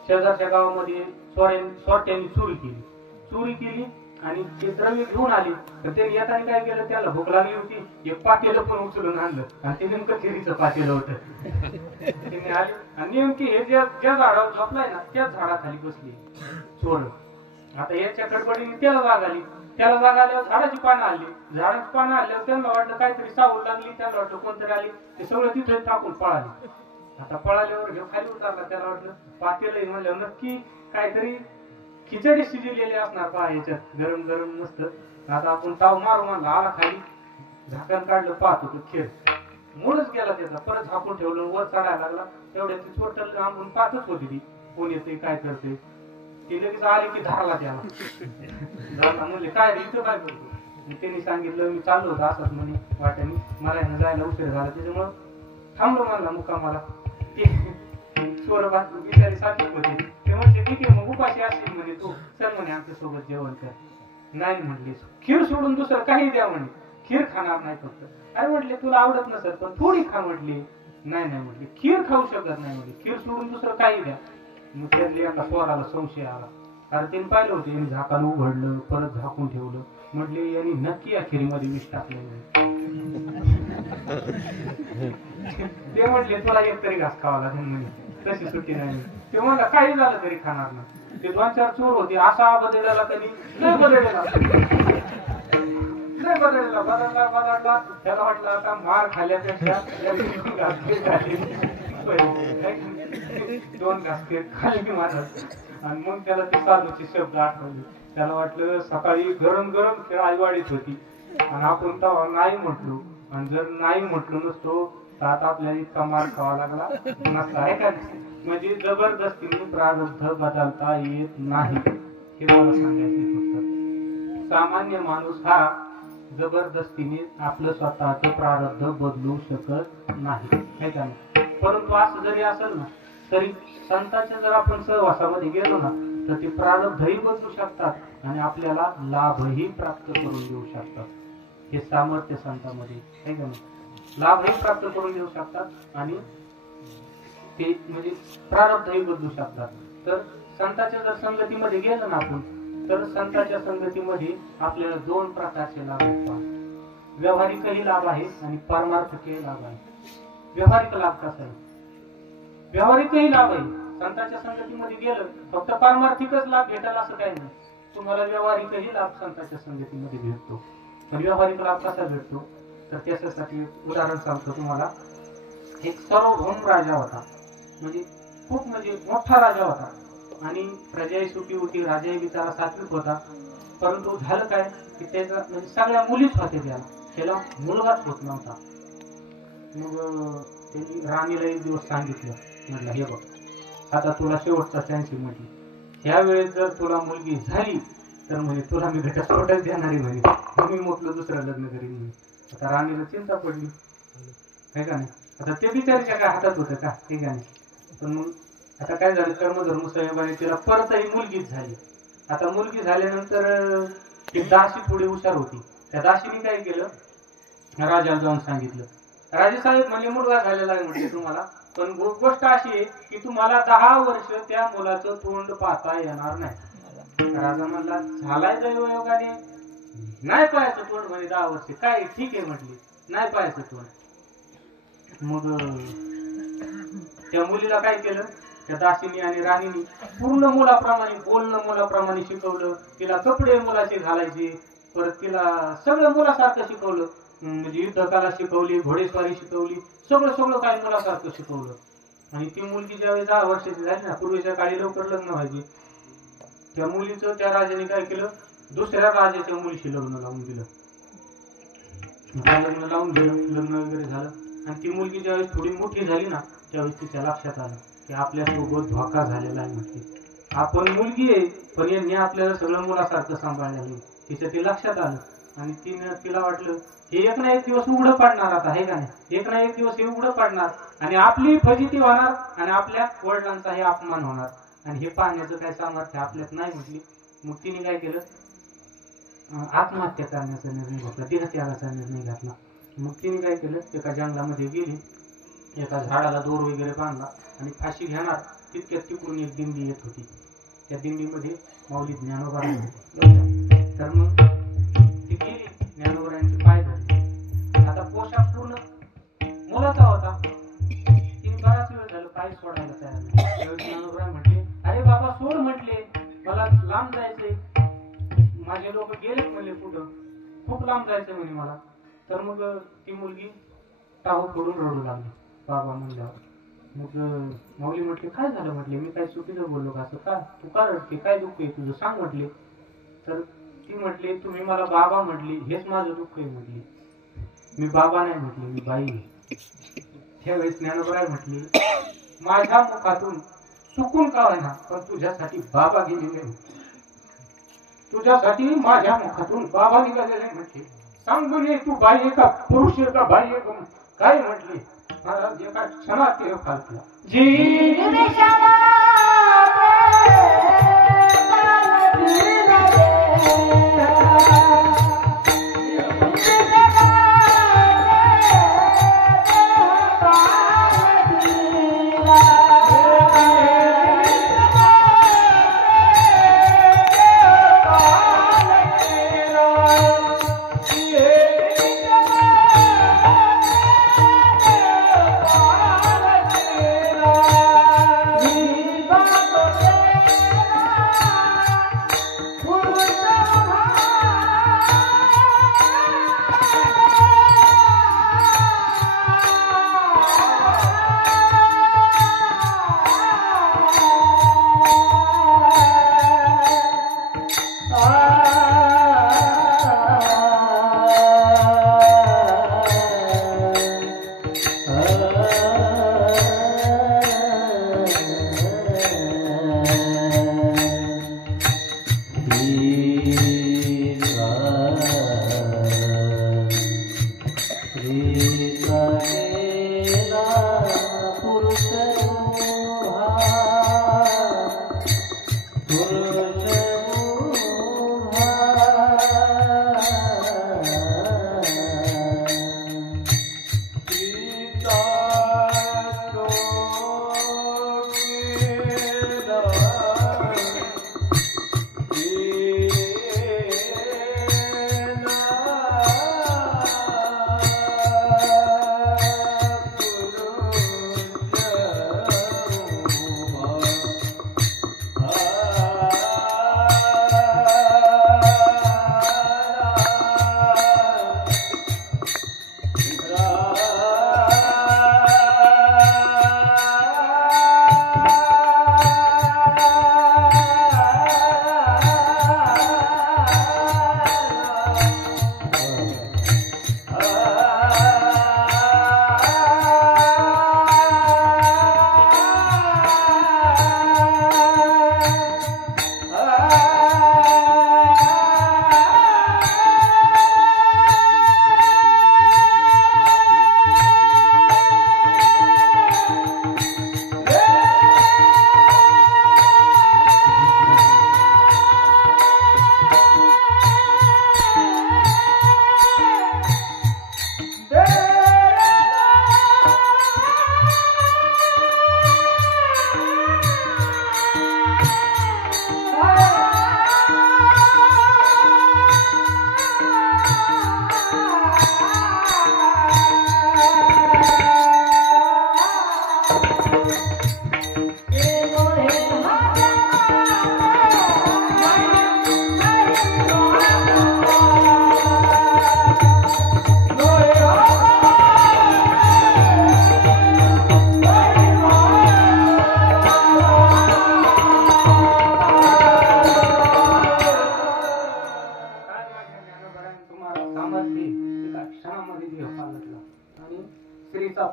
शेजारच्या गावामध्ये चोरट्यांनी चोरी केली आणि ते द्रव्य घेऊन आली. तर त्यांनी येताना काय केलं, त्याला भूक लागली होती, एक पातेलं पण उचलून आणलं आणि ते नेमकं खिरीचं पातेलं होतं. त्यांनी आली आणि नेमकी हे ज्या झाडावर झोपलाय ना त्याच झाडाखाली बसली चोर. आता याच्या गडबडीने त्याला जाग आली. आल्यावर झाडाची पानं आल्यावर त्यांना वाटलं काहीतरी सावळ लागली, त्यांना वाटलं कोणतरी आली, ते सगळं तिथे टाकून पळाले. आता पळाल्यावर हे खाली उतरला. त्याला वाटलं पातेलं म्हणल्यावर नक्की काहीतरी खिचडी शिजलेली असणार पहा याच्यात, गरम गरम मस्त. आता आपण ताव मारू म्हणला. आला खाली, झाकण काढलं, पाहत होतो खीर मूळच गेला त्याचा. परत झाकून ठेवलं, वर चढायला लागला. तेवढ्या ती छोटल आंबून पाहतच होती ती, कोण येते काय करते. ती लगेच आली की धरला त्याला. म्हणले काय इथं काय करतो. त्यांनी सांगितलं मी चाललो होतो असंच म्हणे वाट्याने, मला जायला उशीर झाला त्याच्यामुळं थांबलो म्हणला मुक्कामाला. चोर बिचारी साथी होते. ते म्हणते ठीक आहे मग उपाशी असतील म्हणे तू, चल म्हणे आमच्या सोबत जेवण कर. नाही म्हटले, खीर सोडून दुसरं काही द्या म्हणे, खीर खाणार नाही फक्त. अरे म्हटले तुला आवडत नसत पण थोडी खा म्हटली. नाही म्हटले, खीर खाऊ शकत नाही म्हटले, खीर सोडून दुसरं काही द्या. मग त्यातल्या एका चोराला संशय आला, कारण त्यांनी पाहिलं होतं यांनी झाकण उघडलं, परत झाकून ठेवलं. म्हटले यांनी नक्की या खिरीमध्ये विष टाकले. ते म्हटले तुला एक तरी घास खावा लागेल म्हणे, तशी सुट्टी नाही. ते म्हणला काही झालं तरी खाणार नाही. ते 2-4 चोर होते, असा बदलला त्यांनी नाही बदलला. त्याला वाटलं आता मार खाल्ल्यापेक्षा 2 घास खाल्ली महाराज. आणि मग त्याला ती साधूची शब्द आठवली. त्याला वाटलं सकाळी गरम गरम खीर आईवाडीत होती आणि आपण तेव्हा नाही म्हटलो, आणि जर नाही म्हटलो नसतो तर आता आपल्याला इतका मार खावा लागला नसता आहे का. म्हणजे जबरदस्तीने प्रारब्ध बदलता येत नाही हे मला सांगायचं फक्त. सामान्य माणूस हा जबरदस्तीने आपलं स्वतःच प्रारब्ध बदलू शकत नाही का. परंतु असं जरी असेल ना तरी संतांच्या जर आपण सहवासामध्ये गेलो ना तर ते प्रारब्धही बदलू शकतात आणि आपल्याला लाभही प्राप्त करून देऊ शकतात. हे सामर्थ्य संतांमध्ये आहे का नाही. लाभही प्राप्त करून देऊ शकतात आणि ते म्हणजे प्रारब्धही बदलू शकतात. तर संतांच्या जर संगतीमध्ये गेलो ना आपण तर संतांच्या संगतीमध्ये आपल्याला 2 प्रकारचे लाभ आहेत. व्यावहारिकही लाभ आहे आणि पारमार्थिकही लाभ आहे. व्यावहारिक लाभ कसा आहे, व्यावहारिकही लाभ आहे. संतांच्या संगतीमध्ये गेलं फक्त पारमार्थिकच लाभ भेटायला असं काही नाही, तुम्हाला व्यावहारिकही लाभ संतांच्या संगतीमध्ये भेटतो. पण व्यावहारिक लाभ कसा भेटतो तर त्याच्यासाठी उदाहरण सांगतो तुम्हाला. एक सार्वभौम राजा होता, म्हणजे खूप म्हणजे मोठा राजा होता आणि प्रजाही सुखी होती, राजाही बिचारा सात्विक होता. परंतु झालं काय की त्याचा म्हणजे सगळ्या मुलीच होत्या, त्याला मुलगाच होत नव्हता. मग त्यांनी राणीला एक दिवस सांगितलं, म्हटलं हे बघ आता तुला शेवटचा चान्स म्हटली, ह्या वेळेस जर तुला मुलगी झाली तर म्हणजे तुला मी घटस्फोटच देणारी म्हणे, मी म्हटलं दुसरं लग्न करीन म्हणे. आता राणीला चिंता पडली आहे का नाही. आता ते बिचारीच्या काय हातात होतं का, ठीक आहे. पण मग आता काय झालं, कर्मधर्म संयोगाने तिला परतही मुलगीच झाली. आता मुलगी झाल्यानंतर ती दासी थोडी हुशार होती. त्या दासीने काय केलं, राजाला जाऊन सांगितलं. राजेसाहेब म्हणजे मुलगा झालेला आहे म्हटले तुम्हाला, पण गोष्ट अशी आहे की तुम्हाला 10 वर्ष त्या मुलाचं तोंड पाहता येणार नाही. राजा म्हणला झालाय दैवयोगाने, नाही पाहायचं तोंड म्हणे 10 वर्ष. काय ठीक आहे म्हटली, नाही पाहायचं तोंड. मग त्या मुलीला काय केलं, त्या दासीनी आणि राणीनी पूर्ण मुलाप्रमाणे बोलणं, मुलाप्रमाणे शिकवलं. तिला कपडे मुलाचे घालायचे, परत तिला सगळं मुलासारखं शिकवलं. म्हणजे युद्धकला शिकवली, घोडेस्वारी शिकवली, सगळं काही मुलासारखं शिकवलं. आणि ती मुलगी ज्यावेळी 10 वर्षाची झाली ना, पूर्वीच्या काळी लवकर लग्न व्हायचे, त्या मुलीचं त्या राजाने काय केलं, दुसऱ्या राजाच्या मुलीशी लग्न लावून दिलं. लग्न लावून दिलं, लग्न वगैरे झालं. आणि ती मुलगी ज्यावेळेस थोडी मोठी झाली ना, त्यावेळेस तिच्या लक्षात आलं की आपल्यासोबत धोका झालेला आहे. म्हटली आपण मुलगी आहे, पण यांनी आपल्याला सगळं मुलासारखं सांभाळलेलं आहे. तिच्या ते लक्षात आलं. आणि तिला वाटलं हे एक ना एक दिवस उघडं पडणार. आता हे का नाही, एक ना एक दिवस हे उघडं पडणार आणि आपली फजिती होणार आणि आपल्या वडिलांचाही अपमान होणार. आणि हे पाहण्याचं काय सामर्थ्य आपल्यात नाही म्हटली. मग तिने काय केलं, आत्महत्या करण्याचा निर्णय घेतला, देहत्यागाचा निर्णय घेतला. मग तिने काय केलं, एका जंगलामध्ये गेली, एका झाडाला दोर वगैरे बांधला आणि फाशी घेणार तितक्यात तिकडून एक दिंडी येत होती. त्या दिंडीमध्ये माऊली ज्ञानोबा होते. तर मग ती गेली, ज्ञानोबांचे पाय धरले. आता पोशाख पूर्ण मुलाचा होता. तिने बराच वेळ झालं पाय सोडायला तयार नाही. ज्ञानोबा म्हटले अरे बाबा सोड म्हटले, मला लांब जायचंय, माझे लोक गेलेत म्हणले कुठं, खूप लांब जायचं म्हणे मला. तर मग ती मुलगी टाहू फोडून रडू लागली बाबा म्हणल्यावर. मग माऊली म्हटले काय झालं म्हटले, मी काय चुकीचं बोललो का, असं का तू का रडते, काय दुःख आहे तुझं सांग म्हटले. तर ती म्हटली तुम्ही मला बाबा म्हटली, हेच माझं दुःख आहे म्हटली. मी बाबा नाही म्हटली, मी बाई आहे. त्यावेळेस ज्ञानोबा म्हटली माझ्या मुखातून चुकून का होईना पण तुझ्यासाठी बाबा गेलेले, तुझ्यासाठी माझ्या मुखातून बाबा निघालेले म्हटले. सांगून ये तू बाई आहे का पुरुष आहे का बाई आहे का काय म्हटले. महाराज एका क्षणात ते फालतला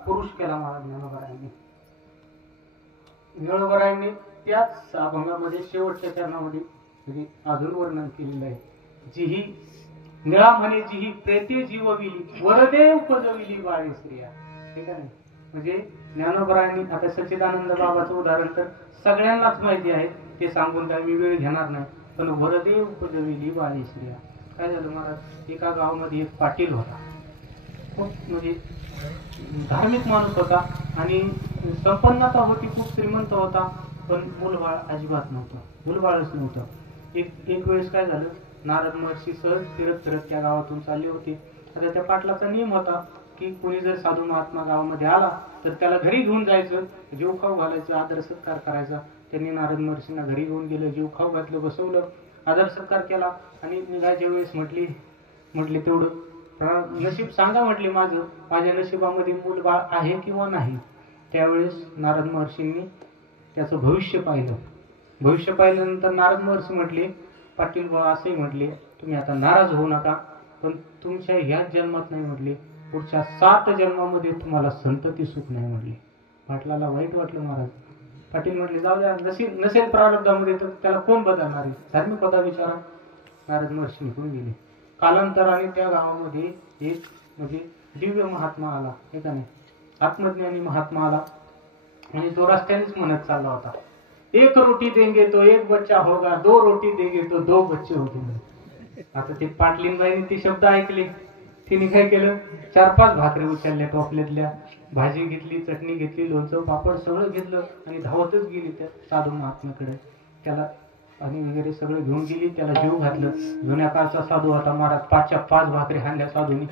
पुरुष केला महाराज ज्ञानोबरायांनी. ज्ञानोबरायांनी त्याच अभंगामध्ये शेवटच्या चरणामध्ये म्हणजे अजून वर्णन केलेलं आहे. जी ही निळा म्हणे जी ही प्रेते जीवविली वरदे उपजविली बाळे स्त्रिया. ठीक आहे. म्हणजे ज्ञानोबरायांनी आता सच्चिदानंद बाबाचं उदाहरण तर सगळ्यांनाच माहिती आहे, ते सांगून काय मी वेळ घेणार नाही. पण वरदे उपजविली बाळे स्त्रिया काय झालं महाराज, एका गावामध्ये एक पाटील होता, खूप म्हणजे धार्मिक माणूस होता आणि संपन्नता होती, खूप श्रीमंत होता, पण मुलबाळ अजिबात नव्हतं, मुलबाळच नव्हतं. एक वेळेस काय झालं, नारद महर्षी सहज फिरत फिरत त्या गावातून चालले होते. आता त्या पाटलाचा नियम होता की कोणी जर साधू महात्मा गावामध्ये आला तर त्याला घरी घेऊन जायचं, जीव खाऊ घालायचं, आदर सत्कार करायचा. त्यांनी नारद महर्षींना घरी घेऊन गेलं, जीव खाऊ घातलं, बसवलं, आदर सत्कार केला आणि निघायच्या वेळेस म्हटली तेवढं नशीब सांगा म्हटले, माझ्या नशिबामध्ये मूल बाळ आहे किंवा नाही. त्यावेळेस नारद महर्षींनी त्याचं भविष्य पाहिलं. भविष्य पाहिल्यानंतर नारद महर्षी म्हटले, पाटील बाबा असे म्हटले, तुम्ही आता नाराज होऊ नका, पण तुमच्या ह्याच जन्मात नाही म्हटले, पुढच्या 7 जन्मामध्ये तुम्हाला संतती सुख नाही म्हटले. पाटलाला वाईट वाटलं महाराज. पाटील म्हटले जाऊ द्या, नसेल प्रारब्धामध्ये तर त्याला कोण बदलणार आहे, धार्मिक होता विचारा. नारद महर्षी निघून गेले. कालांतराने त्या गावामध्ये एक म्हणजे दिव्य महात्मा आला, हे का नाही, आत्मज्ञानी महात्मा आला आणि तो रस्त्यानेच म्हणत चालला होता, 1 रोटी देंगे तो 1 बच्चा होगा, 2 रोटी देंगे तो 2 बच्चे होतील. आता ते पाटलींबाईने ते शब्द ऐकले, तिने काय केलं, 4-5 भाकरी उचलल्या टोपल्यातल्या, भाजी घेतली, चटणी घेतली, लोणचं पापड सगळं घेतलं आणि धावतच गेली त्या साधू महात्म्याकडे. त्याला आणि वगैरे सगळं घेऊन गेली, त्याला जीव घातलं. जुन्या काळचा साधू होता महाराज, 5च्या 5 भाकरी हाणल्या साधूनी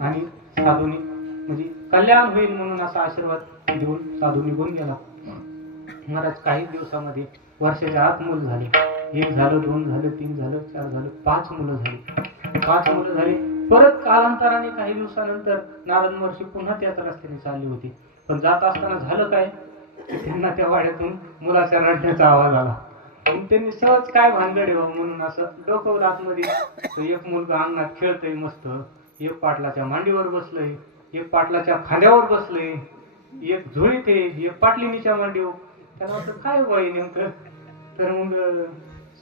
आणि साधूनी म्हणजे कल्याण होईल म्हणून असा आशीर्वाद देऊन साधू निघून गेला. महाराज काही दिवसामध्ये वर्षाच्या आत मुलं झाले. 1 झालं, 2 झालं, 3 झालं, 4 झालं, 5 मुलं झाली. 5 मुलं झाली. परत कालांतराने काही दिवसानंतर नारद महर्षी पुन्हा त्याच रस्त्याने चालली होती. पण जात असताना झालं काय, त्यांना त्या वाड्यातून मुलाच्या रडण्याचा आवाज आला. त्यांनी सहज काय भानगड म्हणून असं डोकं आतमध्ये, एक मुलगा अंगणात खेळतय मस्त, एक पाटलाच्या मांडीवर बसलंय, एक पाटलाच्या खांद्यावर बसलंय, एक झोळीत आहे, एक पाटलिनीच्या मांडीवर. त्याला वाटतं काय वय नेमकं. तर मग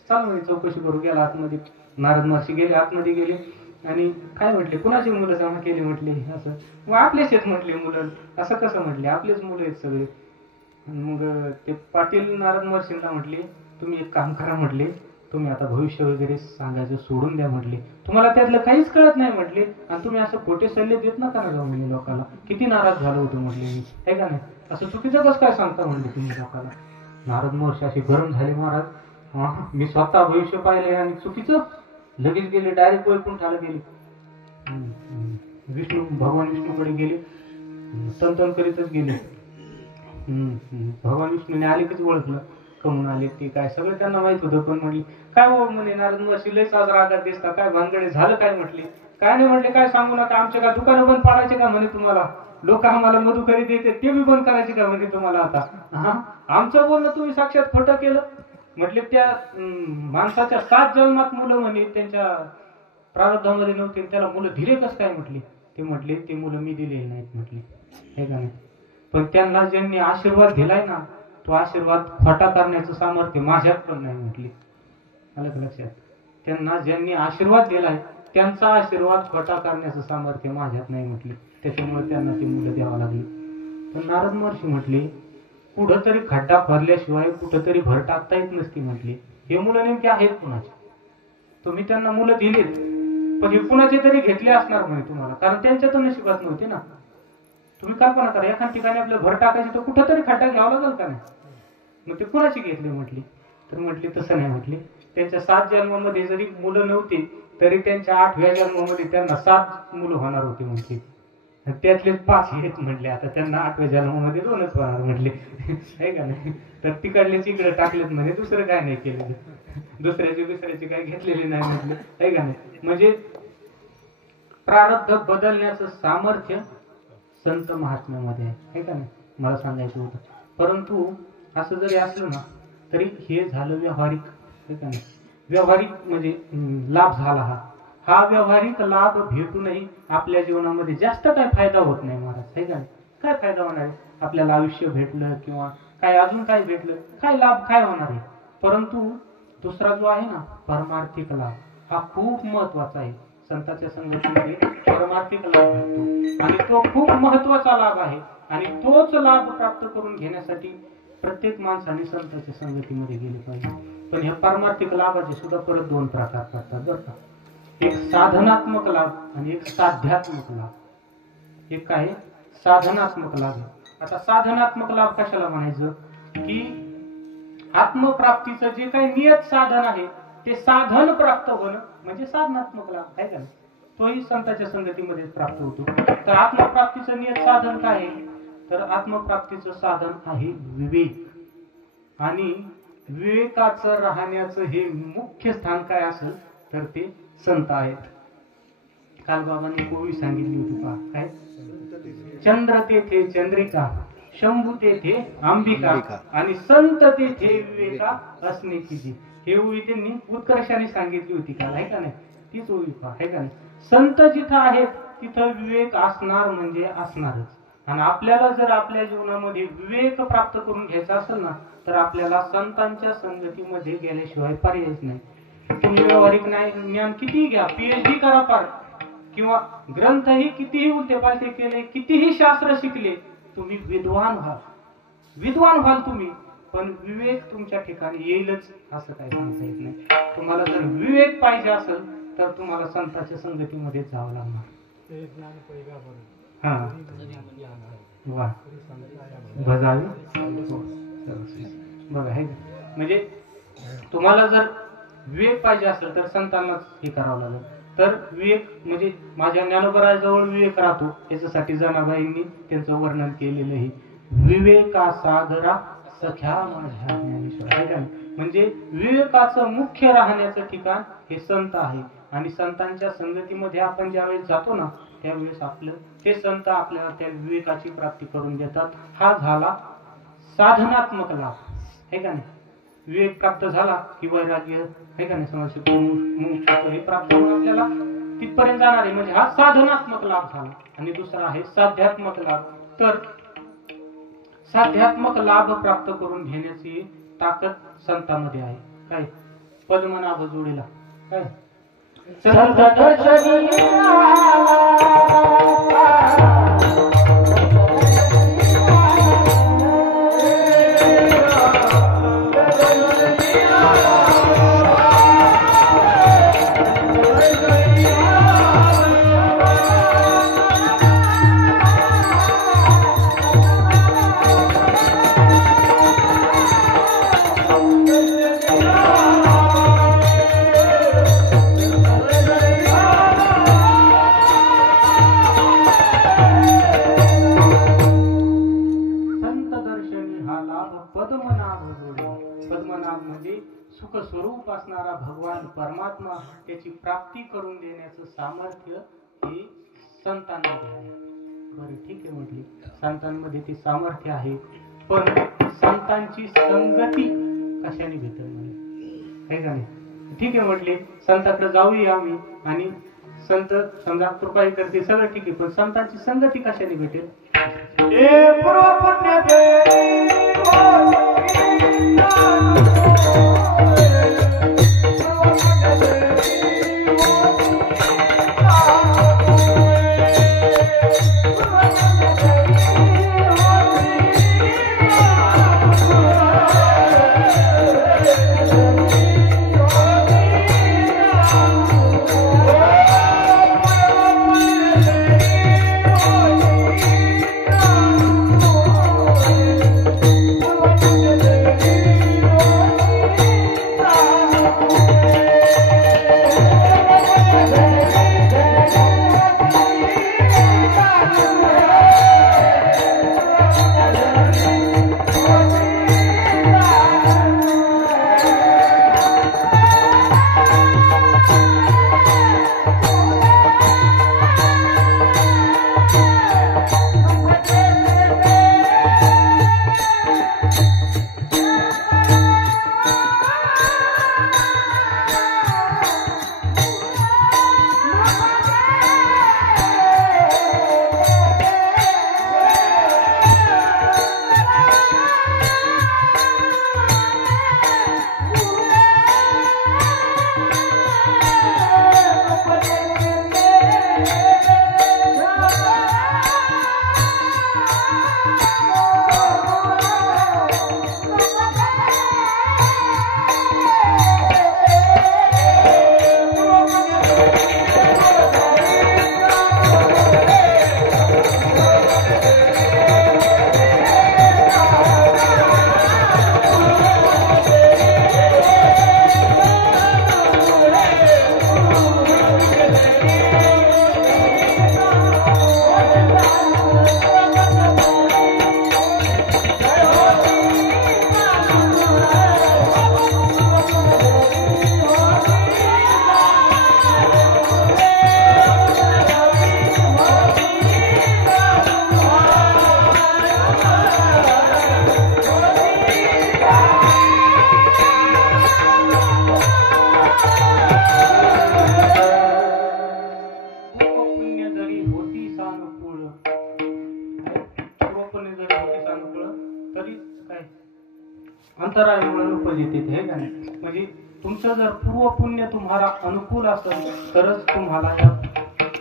चालू चौकशी करू गेला आतमध्ये. नारद महर्षी गेले, आतमध्ये गेले आणि काय म्हटले, कुणाची मुलं जमा केली म्हटले, असं मग आपलेच आहेत म्हटले मुलं. असं कसं म्हटले, आपलेच मुलं आहेत सगळे. मग ते पाटील नारद महर्षींना म्हटले, तुम्ही एक काम करा म्हटले, तुम्ही आता भविष्य वगैरे सांगायचं सोडून द्या म्हटले, तुम्हाला त्यातलं काहीच कळत नाही म्हटले, आणि तुम्ही असं खोटे सल्ले देत नका ना जाऊ म्हणजे लोकांना. किती नाराज झालो होतो म्हटले मी, आहे का नाही, असं चुकीचं कसं काय सांगता म्हणले तुम्ही लोकांना. नारद महर्षी असे गरम झाले महाराज, मी स्वतः भविष्य पाहिले आणि चुकीचं. लगेच गेले, डायरेक्ट वैकुंठाला गेले. भगवान विष्णूकडे गेले, तन करीतच गेले. भगवान विष्णूने आले कीच ओळखलं, कमून आले ते काय सगळं त्यांना माहित होतं. पण म्हणली काय हो म्हणे, नारद महर्षी लयच आज रागात दिसता, काय भानगडे झालं काय म्हटले. काय नाही म्हटले, काय सांगू नका, आमच्या काय दुकानं बंद पाडायचे का म्हणे तुम्हाला, लोक आम्हाला मधुकरी देते ते बी बंद करायचे का म्हणे तुम्हाला आता. आमचं बोलणं तुम्ही साक्षात खोटं केलं म्हटले. त्या माणसाच्या 7 जन्मात मुलं म्हणे त्यांच्या प्रारब्धामध्ये नव्हते, त्याला मुलं दिले कसं काय म्हटले. ते म्हटले ते मुलं मी दिलेले नाहीत म्हटले, हे का नाही, पण त्यांना ज्यांनी आशीर्वाद दिलाय ना, तो आशीर्वाद खोटा करण्याचं सामर्थ्य माझ्यात पण नाही म्हटले. आलं लक्षात, त्यांना ज्यांनी आशीर्वाद दिलाय त्यांचा आशीर्वाद खोटा करण्याचं सामर्थ्य माझ्यात नाही म्हटले. त्याच्यामुळे त्यांना ती मुलं द्यावं लागली. पण नारद महर्षी म्हटले, कुठंतरी खड्डा भरल्याशिवाय कुठंतरी भर टाकता येत नसती म्हटली. हे मुलं नेमके आहेत कुणाचे, तुम्ही त्यांना मुलं दिलीत, पण हे कुणाचे तरी घेतले असणार म्हणे तुम्हाला, कारण त्यांच्या तर नशिबात नव्हते ना. तुम्ही कल्पना करा, एखाद्या ठिकाणी आपलं भर टाकायचे तर कुठंतरी खड्डा घ्यावा लागेल का नाही, मग ते कुणाचे घेतले म्हटले. तर म्हटले तसं नाही म्हटले, त्यांच्या 7 जन्मामध्ये जरी मुलं नव्हती तरी त्यांच्या 8व्या जन्मामध्ये त्यांना 7 मुलं होणार होती म्हटले. त्यातलेच 5 आहेत म्हटले, आता त्यांना 8व्या जन्मामध्ये 2च होणार म्हटले, आहे का नाही. तर तिकडलेच इकडे टाकलेत म्हणजे दुसरं काय नाही केलं, दुसऱ्याची काय घेतलेली नाही म्हटले, आहे का नाही. म्हणजे प्रारब्ध बदलण्याचं सामर्थ्य संत महात्म्यामध्ये आहे का नाही, मला सांगायचं होतं. परंतु असं जरी असलं ना तरी हे झालं व्यावहारिक, आहे का नाही. व्यावहारिक म्हणजे लाभ झाला, हा व्यावहारिक लाभ भेटूनही आपल्या जीवनामध्ये जास्त काही फायदा होत नाही महाराज, आहे का नाही. काय फायदा होणार आहे? आपल्याला आयुष्य भेटलं किंवा काय अजून काय भेटलं, काय लाभ काय होणार आहे? परंतु दुसरा जो आहे ना परमार्थिक लाभ, हा खूप महत्वाचा आहे. संतांच्या संगतीमध्ये परमार्थिक लाभ भेटतो आणि तो खूप महत्वाचा लाभ आहे. आणि तोच लाभ प्राप्त करून घेण्यासाठी प्रत्येक माणसाने संतांच्या संगतीमध्ये गेले पाहिजे. पण ह्या परमार्थिक लाभाचे सुद्धा परत दोन प्रकार पडतात बरं का. एक साधनात्मक लाभ आणि एक साध्यात्मक लाभ. एक काय साधनात्मक लाभ. आता साधनात्मक लाभ कशाला म्हणायचं की आत्मप्राप्तीचं जे काही नियत साधन आहे ते साधन प्राप्त होणं म्हणजे साधनात्मक लाभ आहे का. तोही संतांच्या संगतीमध्ये प्राप्त होतो. तर आत्मप्राप्तीचं नियत साधन काय आहे? तर आत्मप्राप्तीचं साधन आहे विवेक. आणि विवेकाचं राहण्याचं हे मुख्य स्थान काय असेल तर ते संत आहेत. काल बाबांनी कोवी सांगितली होती पहा काय, चंद्र तेथे चंद्रिका, शंभू तेथे अंबिका आणि संत तेथे विवेका असणे किती. हे ओवी त्यांनी उत्कर्षाने सांगितली होती काल आहे का नाही. तीच ओवी पहा आहे का नाही. संत जिथं आहेत तिथं विवेक असणार म्हणजे असणारच. आणि आपल्याला जर आपल्या जीवनामध्ये विवेक प्राप्त करून घ्यायचा असेल ना तर आपल्याला संतांच्या संगतीमध्ये गेल्याशिवाय पर्यायच नाही. तुम्ही व्यावहारिक ज्ञान कितीही घ्या, पीएचडी करा पार, किंवा ग्रंथही कितीही उलटे केले, कितीही शास्त्र शिकले, तुम्ही विद्वान व्हाल तुम्ही, पण विवेक तुमच्या ठिकाणी येईलच असं काही सांगता येत नाही. तुम्हाला जर विवेक पाहिजे असेल तर तुम्हाला संतांच्या संगतीमध्ये जावं लागणार. हा वा भजावी बघा हे म्हणजे तुम्हाला जर विवेक पाहिजे असेल तर संतांनाच हे करावं लागेल. तर विवेक म्हणजे माझ्या ज्ञानोबराजवळ विवेक राहतो याच्यासाठी जनाबाईंनी त्यांचं वर्णन केलेलं आहे. विवेका सागरा सख्या माझ्या ज्ञानेश्वर आहे का. म्हणजे विवेकाचं मुख्य राहण्याचं ठिकाण हे संत आहे. आणि संतांच्या संगतीमध्ये आपण ज्यावेळेस जातो ना त्यावेळेस आपलं ते संत आपल्याला त्या विवेकाची प्राप्ती करून देतात. हा झाला साधनात्मक लाभ आहे का नाही. विवेक प्राप्त झाला की वैराग्य आहे का नाही, समस्या हे प्राप्त होऊन आपल्याला तिथपर्यंत जाणार आहे. म्हणजे हा साधनात्मक लाभ झाला. आणि दुसरा आहे साध्यात्मक लाभ. तर साध्यात्मक लाभ प्राप्त करून घेण्याची ताकद संतांमध्ये आहे. काय पद्मनाभ जोडीला काय संत दर्शनी सुख स्वरूप असणारा भगवान परमात्मा त्याची प्राप्ती करून देण्याचं सामर्थ्य हे संतांमध्ये आहे. बरं ठीक आहे म्हटले संतांमध्ये ते सामर्थ्य आहे. पण संतांची संगती कशाने भेटेल आहे का नाही. ठीक आहे म्हटले संतांकडे जाऊया आम्ही आणि संत समजा कृपा करते सगळं ठीक आहे, पण संतांची संगती कशाने भेटेल. अंतरायमुळे उपजिते हे का नाही. म्हणजे तुमचं जर पूर्व पुण्य तुम्हाला अनुकूल असेल तरच तुम्हाला या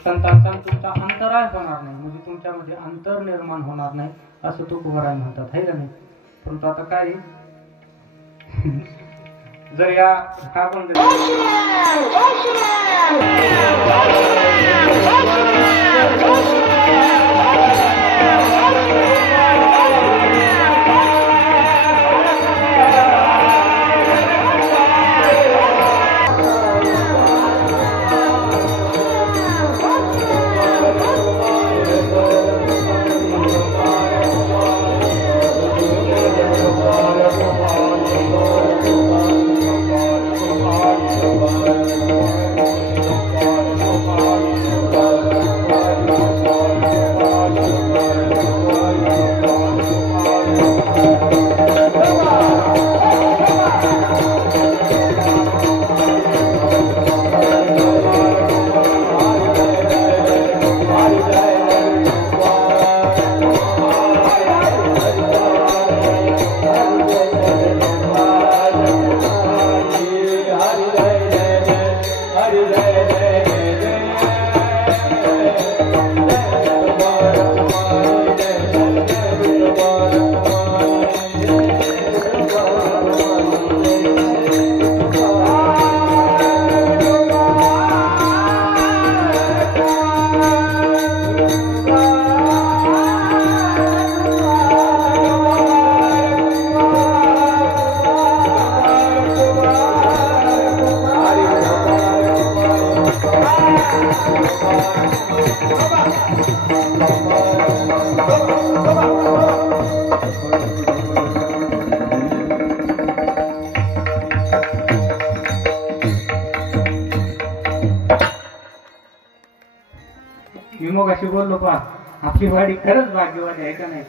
संतांचा तुमचा अंतराय होणार नाही, म्हणजे तुमच्यामध्ये अंतर निर्माण होणार नाही असं तुकोबाराय म्हणतात है का नाही. परंतु आता काय जर या हा पण मी मगाशी बोललो पहा, आपली वाडी खरंच भाग्यवादी आहे का नाही.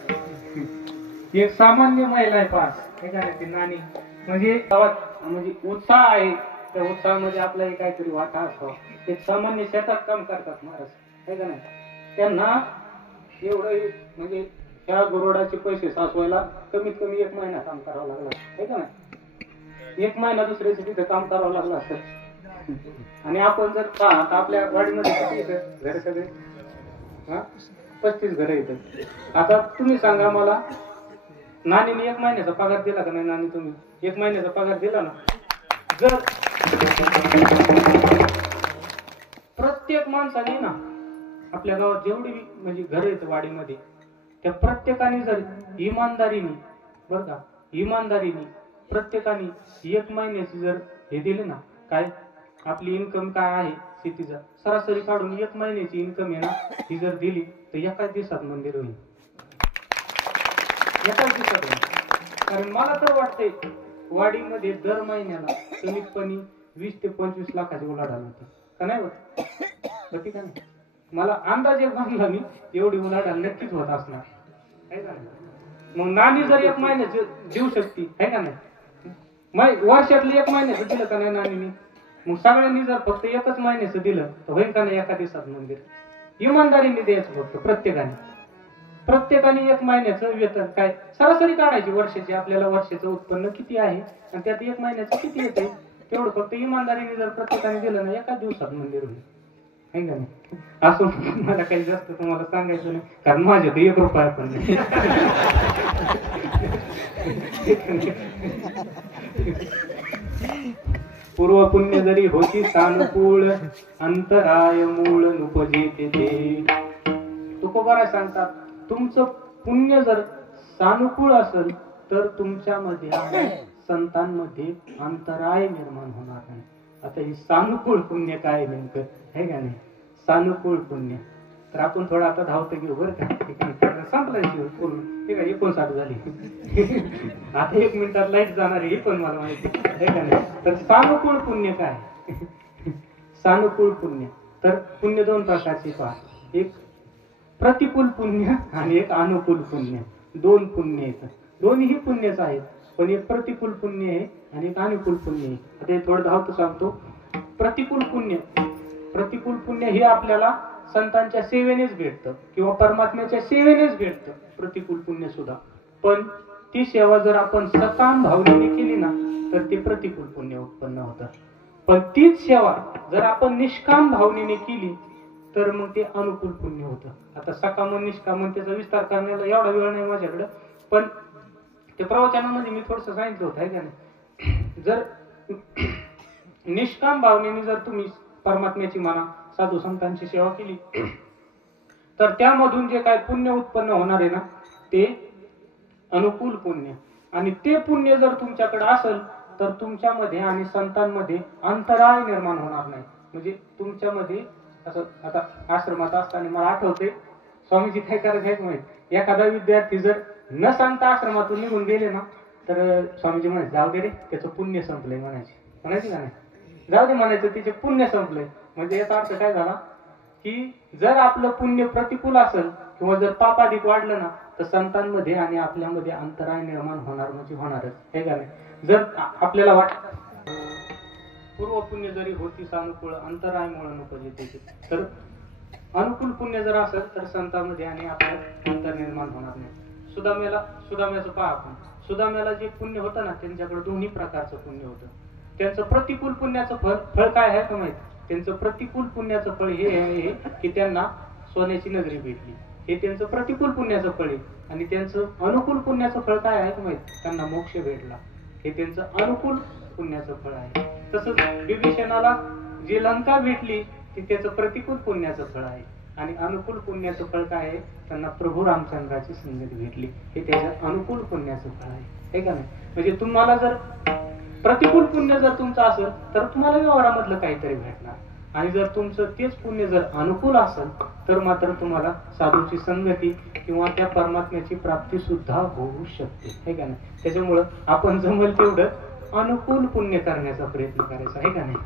एक सामान्य महिला आहे पास आहे का नाही, ती नानी म्हणजे म्हणजे उत्साह आहे, त्या उत्साहामध्ये आपला काहीतरी वाटा असावा. एक सामान्य शेतात काम करतात महाराज आहे का नाही, त्यांना एवढं म्हणजे ह्या गरोडाचे पैसे साचवायला कमीत कमी 1 महिना काम करावं लागलं आहे का नाही. 1 महिना दुसऱ्याचे तिथे काम करावं लागलं असतं. आणि आपण जर पाहत आपल्या वाडीमध्ये घर सगळे 35 घर येतात. आता तुम्ही सांगा मला, नानीने 1 महिन्याचा पगार दिला का नाही. नानी तुम्ही 1 महिन्याचा पगार दिला ना, जर प्रत्येक माणसाने ना आपल्या गावात जेवढी म्हणजे घर आहेत वाडीमध्ये, त्या प्रत्येकाने जर इमानदारीने बरं का, इमानदारीने प्रत्येकाने 1 महिन्याची जर हे दिले ना, काय आपली इन्कम काय आहे शेतीचा सरासरी काढून 1 महिन्याची इन्कम आहे ना, ही जर दिली तर एकाच दिवसात मंदिर होईल. एकाच दिवसात होईल. कारण मला तर वाटतंय वाडीमध्ये दर महिन्याला कमीत कमी 20 ते 25 लाखाची उलाढाल होती का नाही होत. होती का नाही. मला अंदाजे बांधला मी एवढी उलाढाल नक्कीच होत असणार आहे का नाही. मग नानी जर 1 महिन्याची देऊ शकते आहे का नाही, वर्षातलं 1 महिन्याचं दिलं का नाही नानीनी, मग सगळ्यांनी जर फक्त 1च महिन्याचं दिलं तर होईल का नाही एका दिवसात मंदिर. इमानदारीने द्यायचं फक्त प्रत्येकाने 1 महिन्याचं वेतन काय सरासरी काढायची वर्षाची, आपल्याला वर्षाचं उत्पन्न किती आहे आणि त्यात 1 महिन्याचं किती येते तेवढं फक्त इमानदारीने जर प्रत्येकाने दिलं ना, एका दिवसात मंदिर होईल आहे का नाही. असं मला काही जास्त तुम्हाला सांगायचं नाही, कारण माझ्याकडे 1 रुपया पण नाही. पूर्व पुण्य जरी होती सानुकूळ, अंतराय मूळ नुपजेते ते. तुकोबाराय सांगतात, तुमचं पुण्य जर सानुकूळ असेल तर तुमच्यामध्ये संतांमध्ये अंतराय निर्माण होणार नाही. आता ही सानुकूळ पुण्य काय नेमकं आहे का नाही. सानुकूळ पुण्य तर आपण थोडं आता धावतं घेऊ बरं का. संपलाय पूर्ण ठीक आहे. 59 झाली. आता 1 मिनिटात लाईट जाणार आहे हे पण मला माहिती आहे का नाही. तर सानुकूळ पुण्य काय. सानुकूळ पुण्य तर पुण्य 2 प्रकारचे पहा, एक प्रतिकूल पुण्य आणि एक अनुकूल पुण्य. 2 पुण्य आहेत. दोन्ही पुण्यच आहेत, पण एक प्रतिकूल पुण्य आहे आणि एक अनुकूल पुण्य आहे. आता हे थोडं धावतं सांगतो. प्रतिकूल पुण्य हे आपल्याला संतांच्या सेवेनेच भेटतं किंवा परमात्म्याच्या सेवेनेच भेटतं प्रतिकूल पुण्य सुद्धा. पण ती सेवा जर आपण सकाम भावनेने केली ना तर ते प्रतिकूल पुण्य उत्पन्न होतं. पण तीच सेवा जर आपण निष्काम भावनेने केली तर मग ते अनुकूल पुण्य होतं. आता सकाम निष्काम त्याचा विस्तार करण्याला एवढा वेळ नाही माझ्याकडे, पण ते प्रवचनामध्ये मी थोडस सांगितलं होतं आहे का नाही. जर निष्काम भावनेने जर तुम्ही परमात्म्याची म्हणा साधू संतांची सेवा केली तर त्यामधून जे काय पुण्य उत्पन्न होणार आहे ना ते अनुकूल पुण्य. आणि ते पुण्य जर तुमच्याकडे असेल तर तुमच्यामध्ये आणि संतांमध्ये अंतराय निर्माण होणार नाही. म्हणजे तुमच्यामध्ये असं आता आश्रमात असताना मला आठवते स्वामीजी काय करायचे माहित, एखादा विद्यार्थी जर न सांगता आश्रमातून निघून गेले ना तर स्वामीजी म्हणायचे जाऊ दे रे त्याचं पुण्य संपलंय म्हणायचे का नाही, जाऊ दे म्हणायचं तिचे पुण्य संपलंय. म्हणजे याचा अर्थ काय झाला की जर आपलं पुण्य प्रतिकूल असेल किंवा जर पापाधिक वाढलं ना तर संतांमध्ये आणि आपल्यामध्ये अंतराय निर्माण होणार म्हणजे होणारच हे का नाही. जर आपल्याला वाटत पूर्व पुण्य जरी होती सानुकूळ अंतरायमुळे नको येते तर अनुकूल पुण्य जर असेल तर संतांमध्ये आणि आपल्यात अंतर निर्माण होणार नाही. सुदाम्याचं पहा आपण, सुदाम्याला जे पुण्य होतं ना त्यांच्याकडे दोन्ही प्रकारचं पुण्य होतं. त्यांचं प्रतिकूल पुण्याचं फळ काय आहे का माहित, त्यांचं प्रतिकूल पुण्याचं फळ हे आहे की त्यांना सोन्याची नगरी भेटली, हे त्यांचं प्रतिकूल पुण्याचं फळ आहे. आणि त्यांचं अनुकूल पुण्याचं फळ काय आहे का माहित, त्यांना मोक्ष भेटला, हे त्यांचं अनुकूल पुण्याचं फळ आहे. तसंच विभीषणाला जी लंका भेटली ती त्याचं प्रतिकूल पुण्याचं फळ आहे. आणि अनुकूल पुण्याचं फळ काय आहे, त्यांना प्रभू रामचंद्राची संगती भेटली, हे त्याच्या अनुकूल पुण्याचं फळ आहे हे का नाही. म्हणजे तुम्हाला जर प्रतिकूल पुण्य जर तुमचं असेल तर तुम्हाला व्यवहारामधलं काहीतरी भेटणार, आणि जर तुमचं तेच पुण्य जर अनुकूल असेल तर मात्र तुम्हाला साधूची संगती किंवा त्या परमात्म्याची प्राप्ती सुद्धा होऊ शकते हे का नाही. त्याच्यामुळं आपण जमेल तेवढं अनुकूल पुण्य करण्याचा प्रयत्न करायचा आहे का नाही.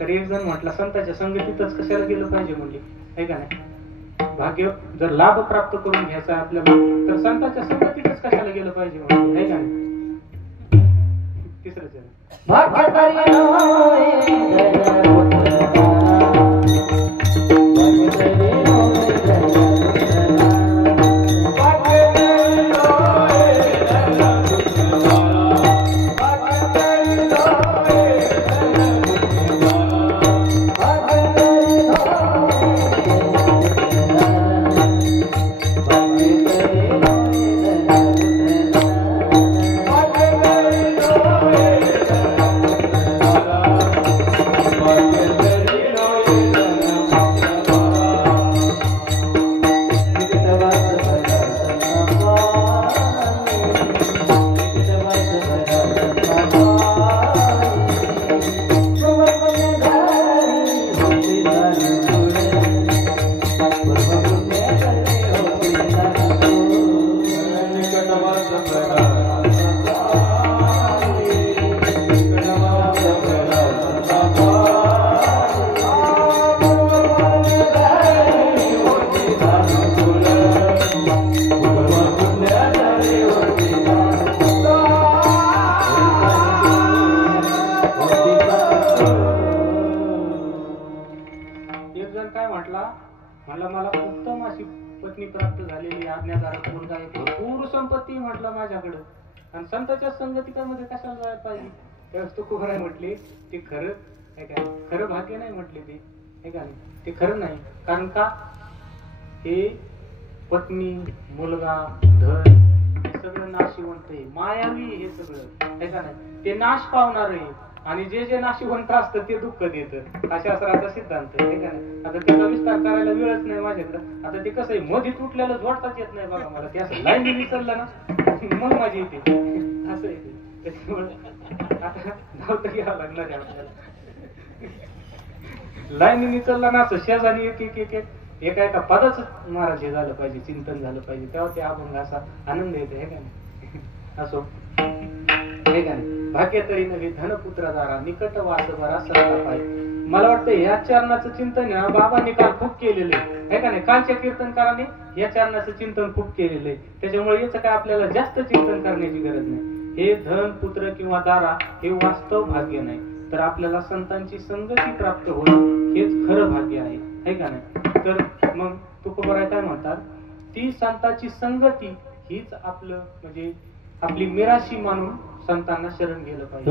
तर एक जण म्हटलं संतांच्या संगतीतच कशाला गेलं पाहिजे म्हणले आहे का नाही. भाग्य जर लाभ प्राप्त करून घ्यायचा आपल्याला तर संतांच्या संगतीतच कशाला गेलं पाहिजे म्हणले आहे का नाही. तिसरं चरण आणि संतांच्या संगतीमध्ये कशाला जायला पाहिजे. त्यावेळेस तुकोबाराय म्हटले ते खरं आहे का, खरं भाग्य नाही म्हटले ते हे का नाही, ते खरं नाही. कारण का हे पत्नी मुलगा धन हे सगळं नाशिवंत आहे, मायावी हे सगळं आहे का नाही, ते नाश पावणार आहे. आणि जे जे नाशिवंत असतं ते दुःख देतं, हा शास्त्राचा सिद्धांत आहे का नाही. आता त्याचा विस्तार करायला वेळच नाही माझ्याकडे. आता ते कसं आहे मध्ये तुटल्याला जोडताच येत नाही बघा मला, ते असं लाईन विसरलं ना मग माझी येते असं येते. त्याच्यामुळे आता धावत घ्यावं लागणार आहे आपल्याला. लाईनीने चालला ना असं शेजारी एक एक एक एका एका पदाच महाराज हे झालं पाहिजे, चिंतन झालं पाहिजे, तेव्हा ते अभंग असा आनंद येतो हे का नाही. असो हे का नाही. भाग्य तरी नव्हे धनपुत्र दारा निकट वास बरा सरला पाहिजे. मला वाटतं ह्या चरणाचं चिंतन बाबांनी काल खूप केलेलं आहे का नाही. कालच्या कीर्तनकारांनी या चरणाचं चिंतन खूप केलेलं आहे. त्याच्यामुळे याचं काय आपल्याला जास्त चिंतन करण्याची गरज नाही. हे धन पुत्र किंवा दारा हे वास्तव भाग्य नाही, तर आपल्याला संतांची संगती प्राप्त होणं हेच खरं भाग्य आहे का नाही. तर मग तुकोबाराय काय म्हणतात, ती संतांची संगती हीच आपलं म्हणजे आपली मिराशी मानून संतांना शरण गेलं पाहिजे.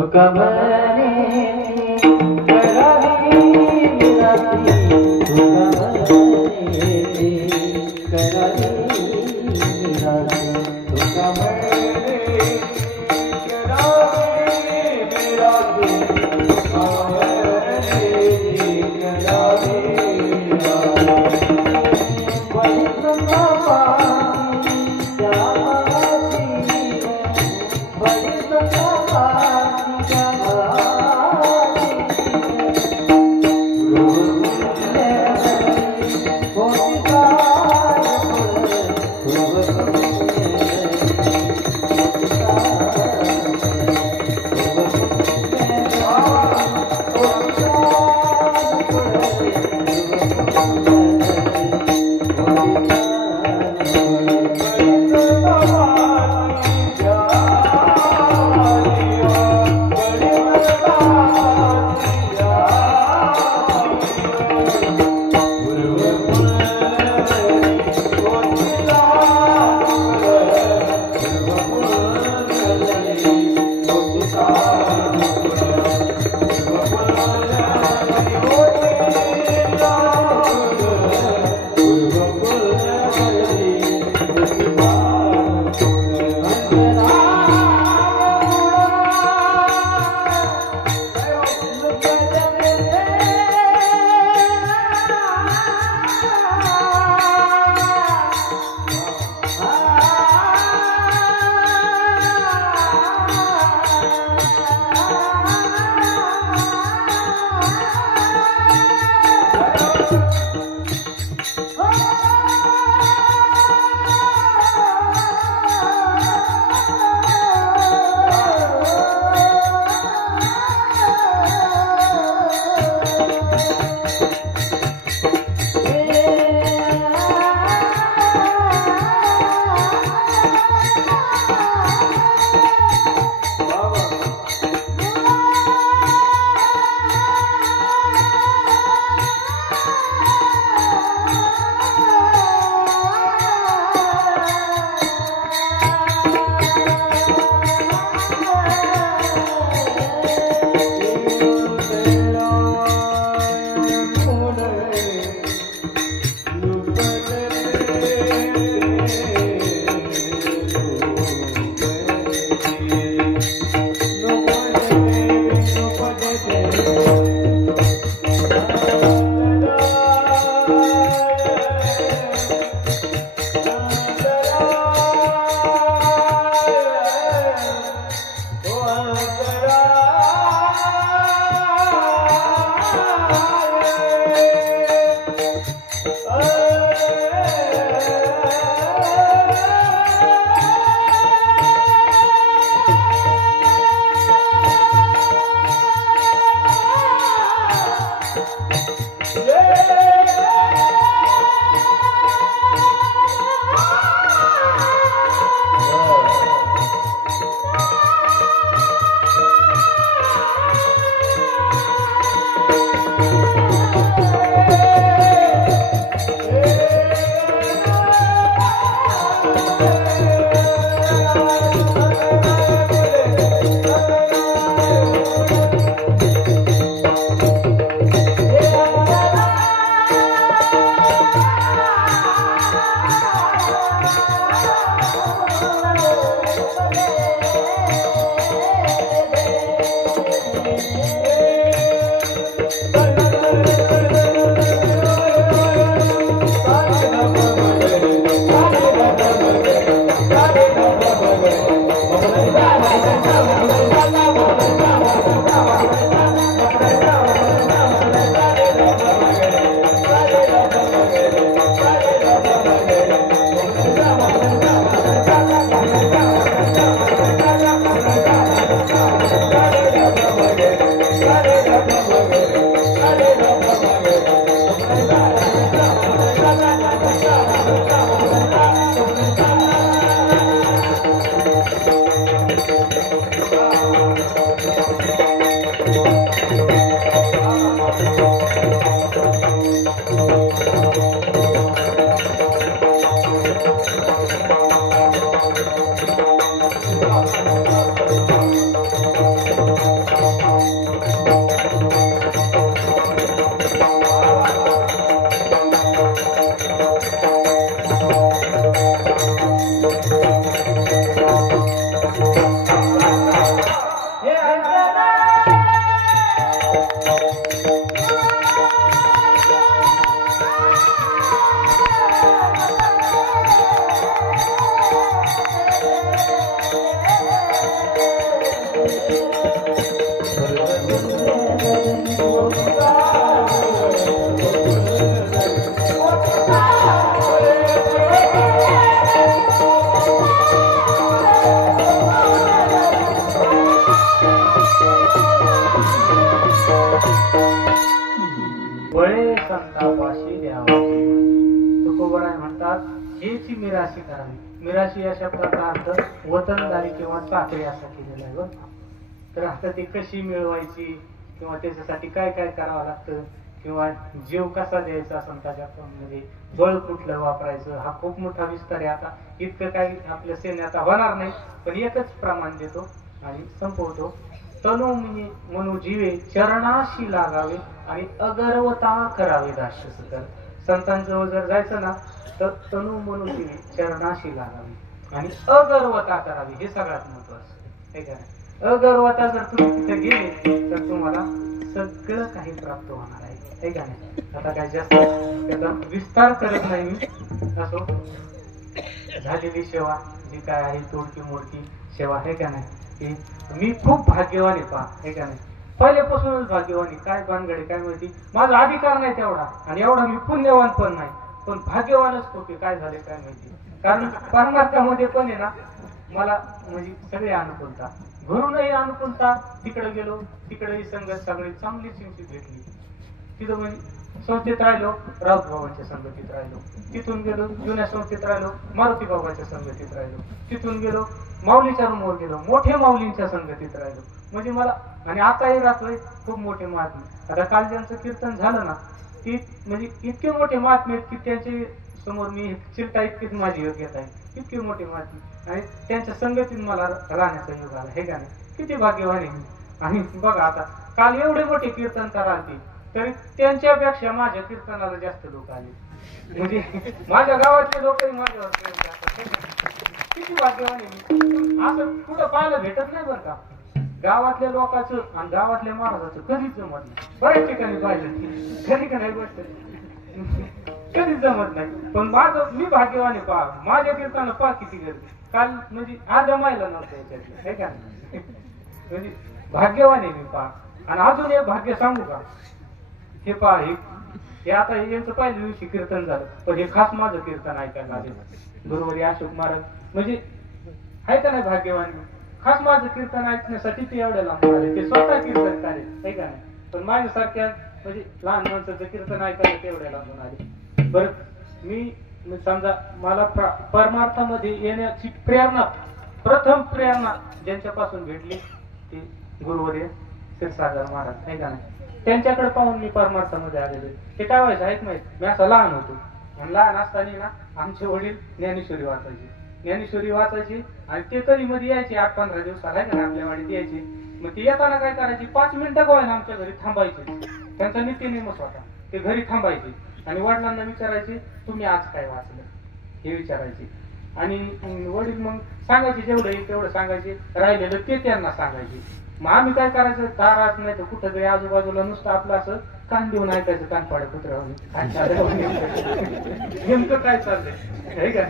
बळे संतापाशी द्यावाची. तुकोबराय म्हणतात हेची मिराशी करावी. मिराशी या शब्दाचा अर्थ वतनदारी किंवा चाकरी असा केलेला आहे बरं. तर आता ती कशी मिळवायची किंवा त्याच्यासाठी काय काय करावं लागतं किंवा जीव कसा द्यायचा संताच्या म्हणजे बळ कुठलं वापरायचं हा खूप मोठा विस्तार आहे. आता इतकं काही आपल्या सैन्यात होणार नाही पण एकच प्रमाण देतो आणि संपवतो. तनु म्हणू जीवे चरणाशी लागावे आणि अगर्वता करावे दास्य कर. संतांजवळ जर जायचं ना तर तनु म्हणू जीवे चरणाशी लागावी आणि अगर्वता करावी हे सगळ्यात महत्वाचं आहे का नाही. अगर्वता जर तुम्ही तिथे गेले तर तुम्हाला सगळं काही प्राप्त होणार आहे का नाही. आता काय जास्त त्याचा विस्तार करत नाही मी. असो झालेली सेवा जी काय आहे तोडकी मोडकी सेवा आहे का नाही की मी खूप भाग्यवान पहा आहे का नाही. पहिल्यापासूनच भाग्यवानी काय भानगडे काय माहिती माझा अधिकार नाही तेवढा आणि एवढा मी पुण्यवान पण नाही पण भाग्यवानच होते. काय झाले काय माहिती कारण परमार्थामध्ये पण आहे ना मला म्हणजे सगळे अनुकूलता घरूनही अनुकूलता. तिकडे गेलो तिकडेही संगत सगळी चांगली चिंचित भेटली. तिथं म्हणजे संस्थेत राहिलो राऊत बाबांच्या संगतीत राहिलो. तिथून गेलो जुन्या संस्थेत राहिलो मारुती बाबाच्या संगतीत राहिलो. तिथून गेलो माऊलीच्या रूमवर गेलो मोठ्या माऊलींच्या संगतीत राहिलो. म्हणजे मला आणि आताही राहतोय खूप मोठे महात्मे. आता काल ज्यांचं कीर्तन झालं ना ती म्हणजे इतके मोठे महात्मे आहेत की त्यांचे समोर मी चिलटा इतकीच माझी योग घेत आहे. इतके मोठे महात्मे आणि त्यांच्या संगतीत मला राहण्याचा योग आला हे का नाही. किती भाग्यवान आहे मी. आणि बघा आता काल एवढे मोठे कीर्तन कराल तरी त्यांच्यापेक्षा माझ्या कीर्तनाला जास्त लोक आले. म्हणजे माझ्या गावातले लोकही माझ्यावर प्रेम करतात. किती भाग्यवान आहे मी. असं कुठं पाहायला भेटत नाही बरं का. गावातल्या लोकांचं आणि गावातल्या महाराजाचं कधीच जमत नाही. बऱ्याच ठिकाणी पाहिलं कधी का नाही गोष्ट कधीच जमत नाही. पण माझं मी भाग्यवान आहे पहा. माझ्या कीर्तनाला पहा किती गर्दी. काल म्हणजे आज जमायला नव्हतं याच्यातलं हे का म्हणजे भाग्यवान आहे मी पहा. आणि अजून एक भाग्य सांगू का हे पहा हे आता यांचं पहिल्या दिवशी कीर्तन झालं पण हे खास माझं कीर्तन ऐकायला आले. गुरुवारी अशोक महाराज म्हणजे आहे का नाही भाग्यवान. खास माझं कीर्तन ऐकण्यासाठी ते एवढ्या लांब आले. ते स्वतः कीर्तन करे आहे का नाही. पण माझ्यासारख्या म्हणजे लहान माणसाचं कीर्तन ऐकायला तेवढ्या लांबून आले. बरं मी समजा मला परमार्थामध्ये येण्याची प्रेरणा प्रथम प्रेरणा ज्यांच्यापासून भेटली ते गुरुवर्य क्षीरसागर महाराज आहे का नाही. त्यांच्याकडे पाहून मी परमार्थामध्ये आलेलो. ते काय व्हायचं आहेत माहित मी असा लहान होतो आणि लहान असताना ना आमचे वडील ज्ञानेश्वरी वाचायची आणि ते कधी मध्ये यायचे 8-15 दिवसाला आहे का आपल्या वाडीत यायचे. मग ते येताना काय करायचे 5 मिनिटं का होईना आमच्या घरी थांबायचे. त्यांचा नित्यनेमच होता. ते घरी थांबायचे आणि वडिलांना विचारायचे तुम्ही आज काय वाचलं हे विचारायचे. आणि वडील मग सांगायचे जेवढं येईल तेवढं सांगायचे. राहिलेलं ते त्यांना सांगायचे. मग आम्ही काय करायचं दारात नाही तर कुठं तरी आजूबाजूला नुसतं आपलं असं कान देऊन ऐकायचं. कान पाड्या कुत्र्यावर नेमकं काय चाललंय हे का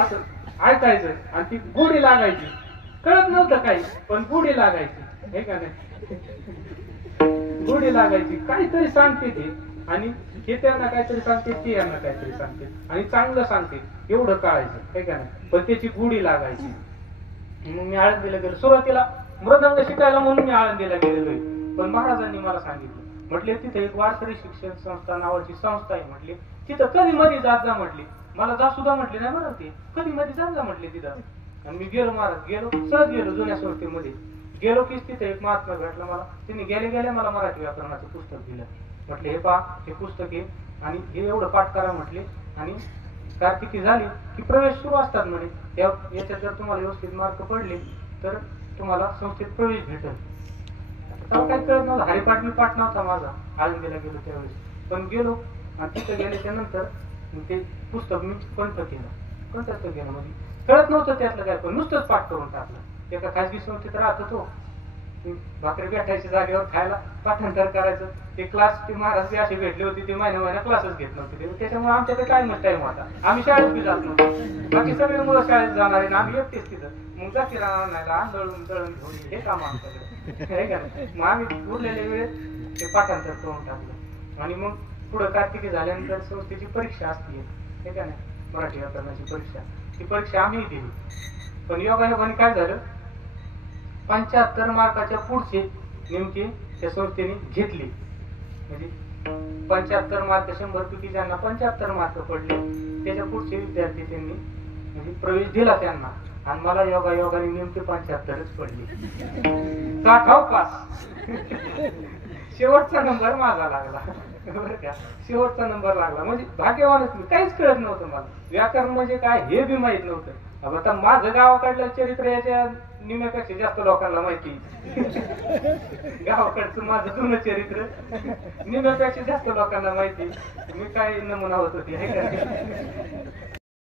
असं ऐकायचं. आणि ती गुढी लागायची. कळत नव्हतं काही पण गुढी लागायची हे का नाही. गुढी लागायची काहीतरी सांगते ते आणि हे त्यांना काहीतरी सांगते ते यांना काहीतरी सांगते आणि चांगलं सांगते एवढं कळायचं हे का नाही. पण त्याची गुढी लागायची. मग मी आळंदीला गेलो. सुरुवातीला मृदंग शिकायला म्हणून मी आळंदीला गेलेलो आहे. पण महाराजांनी मला सांगितलं म्हटले तिथे एक वारकरी शिक्षण संस्था नावाची संस्था आहे म्हटले तिथं कधी मध्ये जात जा म्हटली. मला जा सुद्धा म्हटले नाही बरं ते कधी मध्ये जात जा म्हटले तिथं. आणि मी गेलो महाराज गेलो सहज गेलो जुन्या संस्थेमध्ये गेलो की तिथे एक महात्मा भेटला मला. तिने गेले मला मराठी व्याकरणाचं पुस्तक दिलं. म्हटले हे पहा हे पुस्तक आहे आणि हे एवढं पाठ करा म्हटले. आणि कार्तिकी झाली की प्रवेश सुरू असतात म्हणे. याच्यात जर तुम्हाला व्यवस्थित मार्क पडले तर तुम्हाला संस्थेत प्रवेश भेटेल. तेव्हा काही कळत नव्हतं, हरिपाठ मी पाठ नव्हता माझा, आळंदीला गेलो त्यावेळेस. पण गेलो आणि तिथं गेल्याच्या नंतर ते पुस्तक मी कंठ केलं म्हणजे कळत नव्हतं त्यातलं काय, पण नुसतंच पाठ करून टाकलं. एका खाजगी संस्थेत राहत होतो, भाकरी भेटायची जागेवर खायला, पाठांतर करायचं. ते क्लास ते महाराज असे भेटले होते, ते महिन्या क्लासच घेत नव्हते, त्याच्यामुळे आमच्याकडे काय मग टाइम होता, आम्ही शाळेत बी जात नव्हतो. बाकी सगळे मुलं शाळेत जाणार आहे, आम्ही एकटेच तिथं. मग जाती राहणार दळून घेऊन हे काम आमच्याकडे. मग आम्ही उरलेल्या वेळेत ते पाठांतर करून टाकलं. आणि मग पुढं कार्तिकी झाल्यानंतर संस्थेची परीक्षा असते, हे का नाही, मराठी व्याकरणाची परीक्षा. ती परीक्षा आम्ही दिली, पण योगायोगाने काय झालं, 75 मार्काच्या पुढचे नेमके त्या संस्थेने घेतले. म्हणजे 75 मार्क 100 पैकी ज्यांना 75 मार्क पडले त्याच्या पुढचे विद्यार्थी त्यांनी म्हणजे प्रवेश दिला त्यांना. आणि मला योगायोगाने नेमके 75च पडले. का पास. शेवटचा नंबर माझा लागला, बरं का, शेवटचा नंबर लागला. म्हणजे भाग्यवानच मी, काहीच कळत नव्हतं मला, व्याकरण म्हणजे काय हे बी माहित नव्हतं. आता माझं गावाकडलं चरित्र याच्या निम्यापेक्षा जास्त लोकांना माहिती. गावाकडचं माझं जुनं चरित्र निम्यापेक्षा जास्त लोकांना माहिती. मी काय नमुना होत होती, हे का.